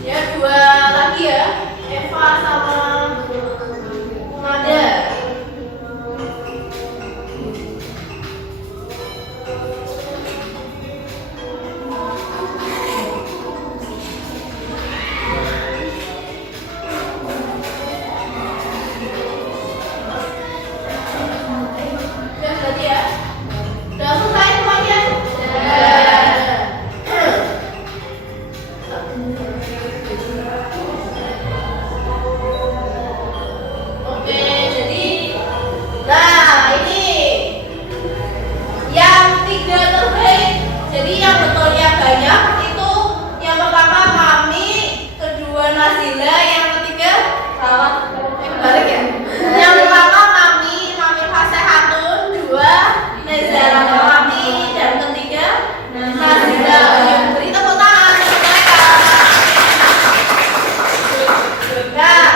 Ya, dua lagi ya, Eva sama Mada. Udah berarti ya? Udah selesai semuanya? Oke, jadi nah ini yang tiga terbaik. Jadi yang betulnya banyak itu yang pertama kami, kedua Nazila, yang ketiga salah. Balik ya. Yang pertama kami Fasehatun, dua Nezara kami, dan ketiga Nazila. Beri tepuk tangan untuk mereka. Nah,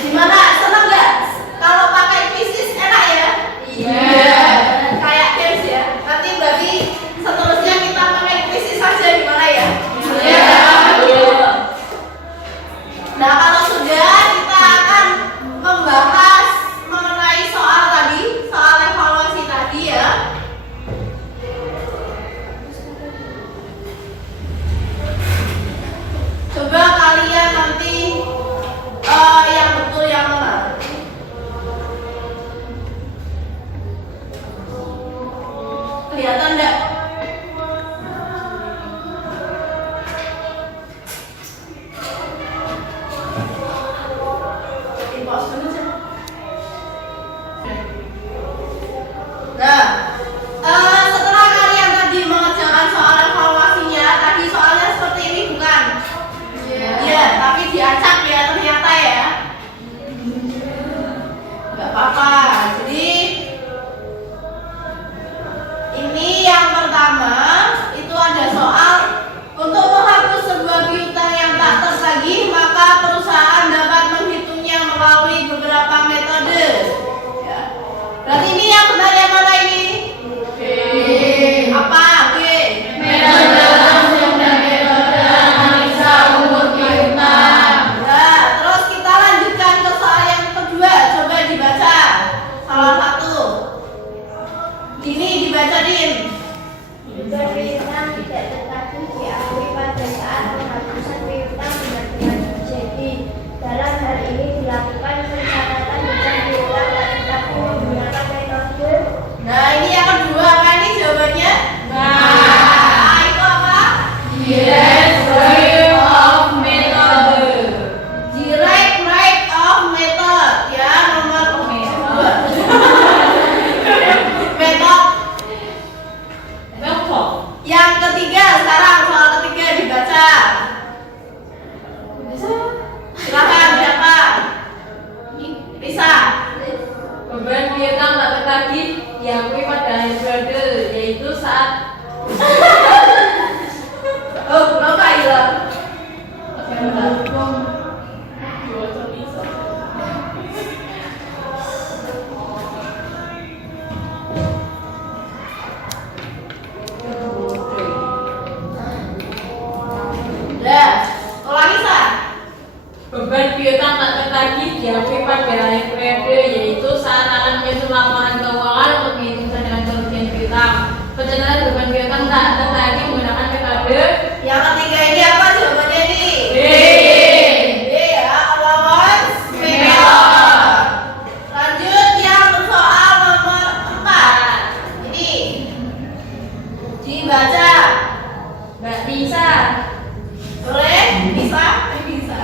gimana? Senang nggak? Kalau pakai Pisces enak ya? Iya. Kayak games ya. Nanti berarti seterusnya kita pakai Pisces saja gimana ya? Iya. Nah, kalau sudah kita akan membahas mengenai soal tadi, soal evaluasi tadi ya. Coba kalian nanti yang betul yang mana? Kelihatan enggak? Beban piutang tak tertagih diakui pada akhir periode, yaitu saat akan menyusun laporan keuangan untuk menghitung cadangan kerugian piutang. Pencatatan beban piutang tak tertagih menggunakan metode Yang ketiga ini apa jawabannya nih? B. B ya, allowance payment. Lanjut yang soal nomor 4. Ini dibaca. Mbak Nisa. Boleh? Bisa? Bisa.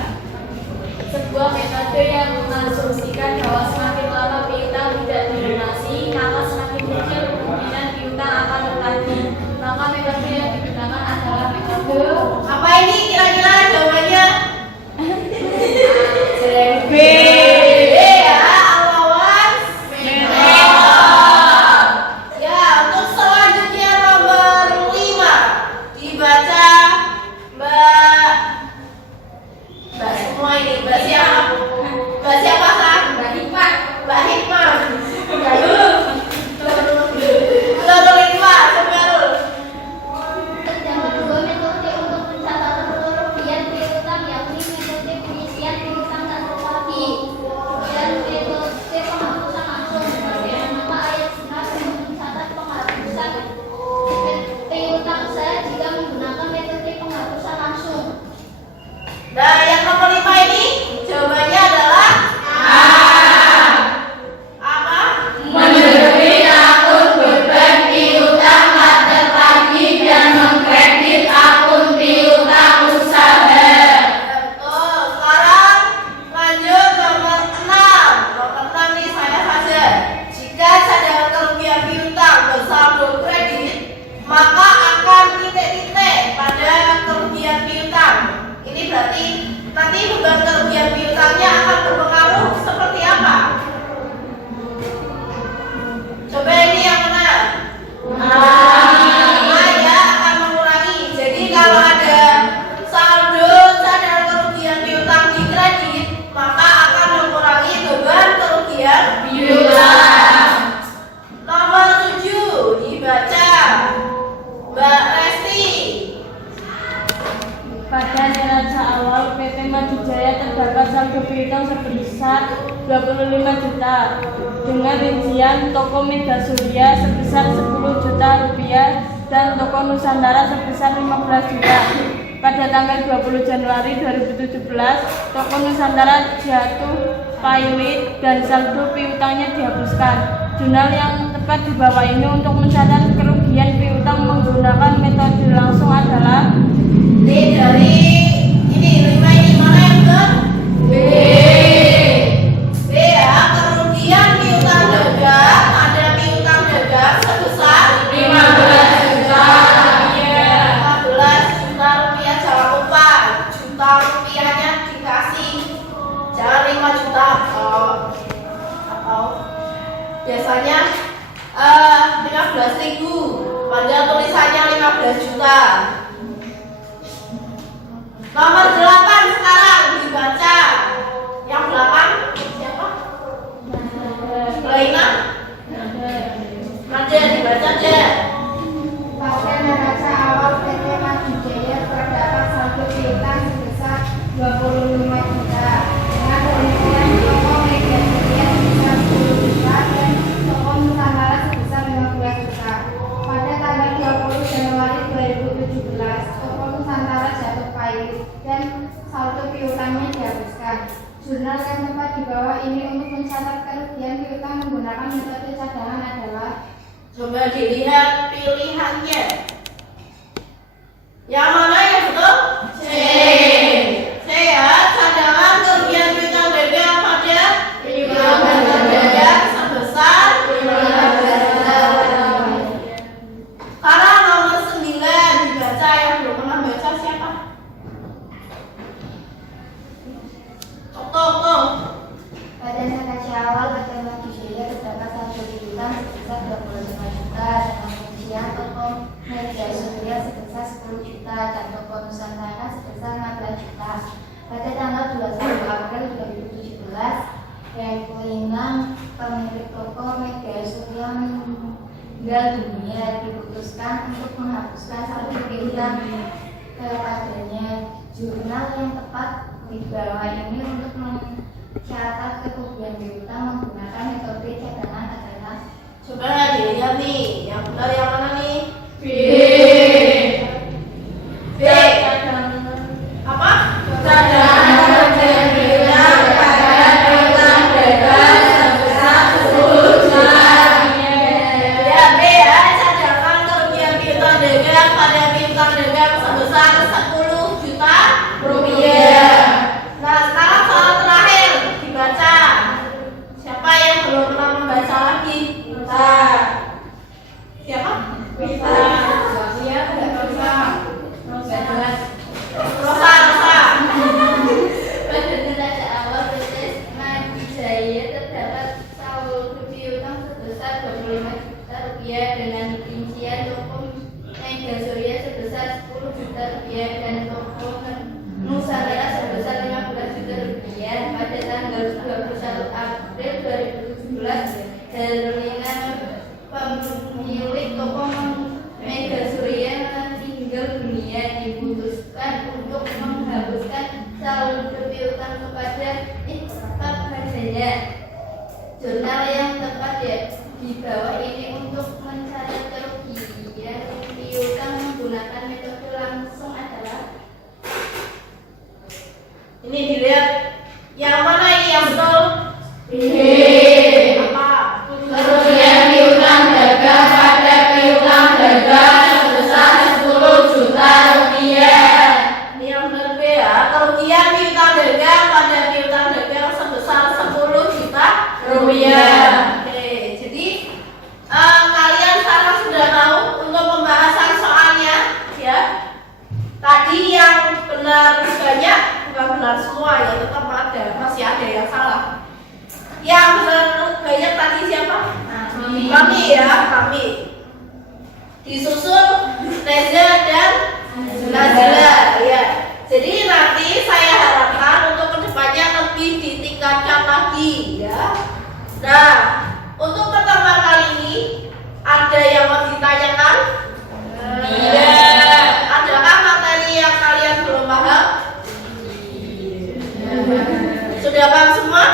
Sebuah metode yang mengasumsikan bahwa semakin lama piutang tidak dilunasi, maka semakin kecil kemungkinan piutang akan tertagih. Maka metode yang digunakan adalah metode Apa ini kira-kira jawabannya? B. B ya, allowance payment. Ya, untuk selanjutnya nomor 5 dibaca Mbak semua ini. Mbak siapa? Mbak siapa kah? Mbak Hikmah. Mbak Hikmah. Betul Hikmah, Semerul. Terdapat dua metode untuk pencatatan kerugian piutang, yakni metode penyisian piutang tak tertagih dan metode penghapusan langsung. Sebagaimana ayat 11 untuk mencatat penghapusan piutang saya jika menggunakan metode penghapusan langsung. Nah, yang nomor 5 ini jawabannya adalah apa? Menerbit akun beban piutang tak tertagih dan mengkredit akun piutang usaha. Betul. Sekarang lanjut nomor 6. Nomor 6 nih saya saja. Jika cadangan kerugian piutang bersaldo kredit, maka akan titik-titik pada kerugian piutang. Ini berarti nanti beban kerugian piutangnya akan berpengaruh seperti apa? Coba ini yang mana? Ya, akan mengurangi. Jadi kalau ada saldo cadangan kerugian piutang di kredit, maka akan mengurangi beban kerugian piutang. Nomor 7 dibaca Mbak Resti. Pada neraca awal PT Madijaya terdapat saldo piutang sebesar 25 juta dengan rincian toko Mega Surya sebesar 10 juta rupiah dan toko Nusantara sebesar 15 juta. Pada tanggal 20 Januari 2017, toko Nusantara jatuh pailit dan saldo piutangnya dihapuskan. Jurnal yang tepat di bawah ini untuk mencatat kerugian piutang menggunakan metode langsung adalah B dari ini 5 ini mana yang benar? B. B ya, kerugian piutang dagang, ada piutang dagang sebesar 15 juta. 15 juta rupiah, jangan lupa juta rupiahnya dikasih, jangan 5 juta atau biasanya 15.000, padahal tulisannya 15 juta. Nomor 8 sekarang dibaca. Yang 8 siapa? Laina? Nadia dibaca aja. Pada neraca awal PT Madijaya terdapat saldo piutang sebesar 25 juta dengan rincian toko Mega Surya sebesar 10 juta dan toko Nusantara sebesar 15 juta. Pada tanggal 20 Januari 2017, toko Nusantara jatuh pailit dan saldo piutangnya dihapuskan. Jurnal yang tepat di bawah ini untuk mencatat kerugian piutang menggunakan metode cadangan adalah Coba dilihat pilihannya. Yang mana yang betul? C. C ya, cadangan kerugian piutang dagang pada piutang dagang sebesar 15 juta. Sekarang nomor 9 dibaca, yang belum pernah baca siapa? Okto. pada neraca awal PT Madijaya terdapat saldo piutang sebesar 25 juta dengan rincian toko Mega Surya sebesar 10 juta dan toko Nusantara sebesar 15 juta. Pada tanggal 21 April 2017, yang kelima pemilik toko Mega Surya meninggal dunia, diputuskan untuk menghapuskan saldo piutang kepadanya. Jurnal yang tepat di bawah ini untuk mencatat kerugian piutang menggunakan metode cadangan adalah. Coba dilihat nih, yang benar yang mana nih? B. B. Apa? Cadangan kerugian piutang pada piutang dagang sebesar 10 juta. Ya, B ya, cadangan kerugian piutang dagang pada piutang dagang sebesar 10 juta rupiah. Nah, sekarang soal terakhir dibaca. Siapa yang belum pernah membaca lagi? Siapa? Bisa. Rosa. Pada neraca awal PT Madijaya terdapat saldo piutang sebesar 25 juta rupiah dengan rincian toko Mega Surya sebesar 10 juta rupiah dan toko Nusantara sebesar 15 juta rupiah pada tanggal 21 April 2017. Dengan pemilik toko Mega Surya meninggal dunia, diputuskan untuk menghapuskan saldo piutang kepada Ikhlas Hajaya. Jurnal yang tepat ya di bawah ini untuk mencatat kerugian piutang menggunakan metode langsung adalah. Ini dilihat yang mana ini yang betul? Apa? Kerugian piutang dagang pada piutang dagang sebesar 10 juta rupiah. Ini yang benar B ya. Kerugian piutang dagang pada piutang dagang sebesar 10 juta rupiah. Oke, jadi kalian sekarang sudah tahu untuk pembahasan soalnya ya. Tadi yang benar banyak, bukan benar semua ya, tetap ada, masih ada yang salah. Yang benar banyak tadi siapa? Kami ya, kami. Disusul Reza dan Nazila ya. Jadi nanti saya harapkan untuk kedepannya lebih ditingkatkan lagi ya. Nah, untuk pertemuan kali ini ada yang mau ditanyakan? Adakah materi yang kalian belum paham? Sudah paham semua?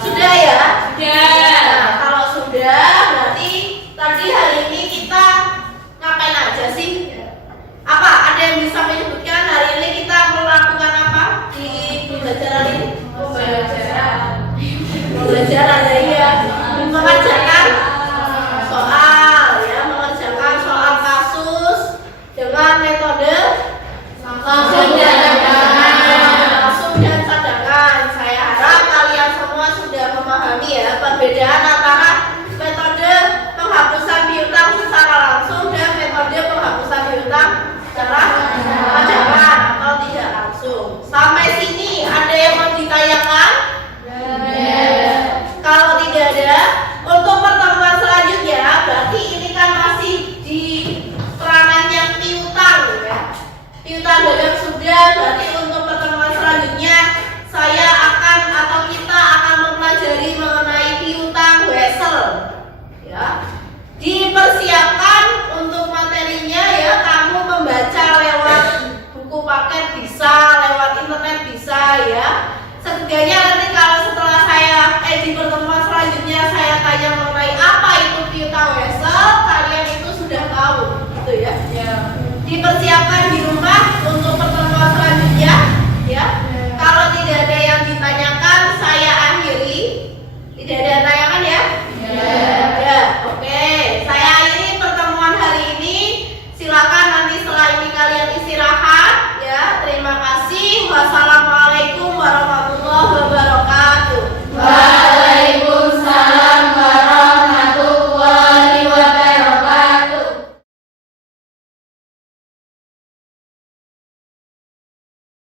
Sudah ya? Nah, kalau sudah, berarti tadi hari ini kita ngapain aja sih? Apa? Ada yang bisa menyebutkan hari ini kita melakukan apa di pembelajaran ini? Pembelajaran ya, mengerjakan soal ya, mengerjakan soal kasus dengan metode langsung dan cadangan. Saya harap kalian semua sudah memahami ya perbedaan antara metode penghapusan piutang secara langsung dan metode penghapusan piutang secara cadangan atau tidak langsung. Sampai sini ada yang mau ditanyakan? Kalau tidak ada, untuk pertemuan selanjutnya berarti ini kan masih di peranannya piutang ya. Piutang dagang sudah, berarti untuk pertemuan selanjutnya saya akan atau kita akan mempelajari mengenai piutang wesel ya. Dipersiapkan untuk materinya ya, kamu membaca lewat buku paket bisa, lewat internet bisa ya. Setidaknya nanti kalau setelah saya di pertemuan selanjutnya saya tanya mengenai apa itu piutang wesel, kalian itu sudah tahu gitu ya. Dipersiapkan di rumah untuk pertemuan selanjutnya ya. Kalau tidak ada yang ditanyakan saya akhiri. Tidak ada yang tanyakan ya? Ya, oke. Saya akhiri pertemuan hari ini. Silakan nanti setelah ini kalian istirahat ya. Terima kasih. Wassalamualaikum.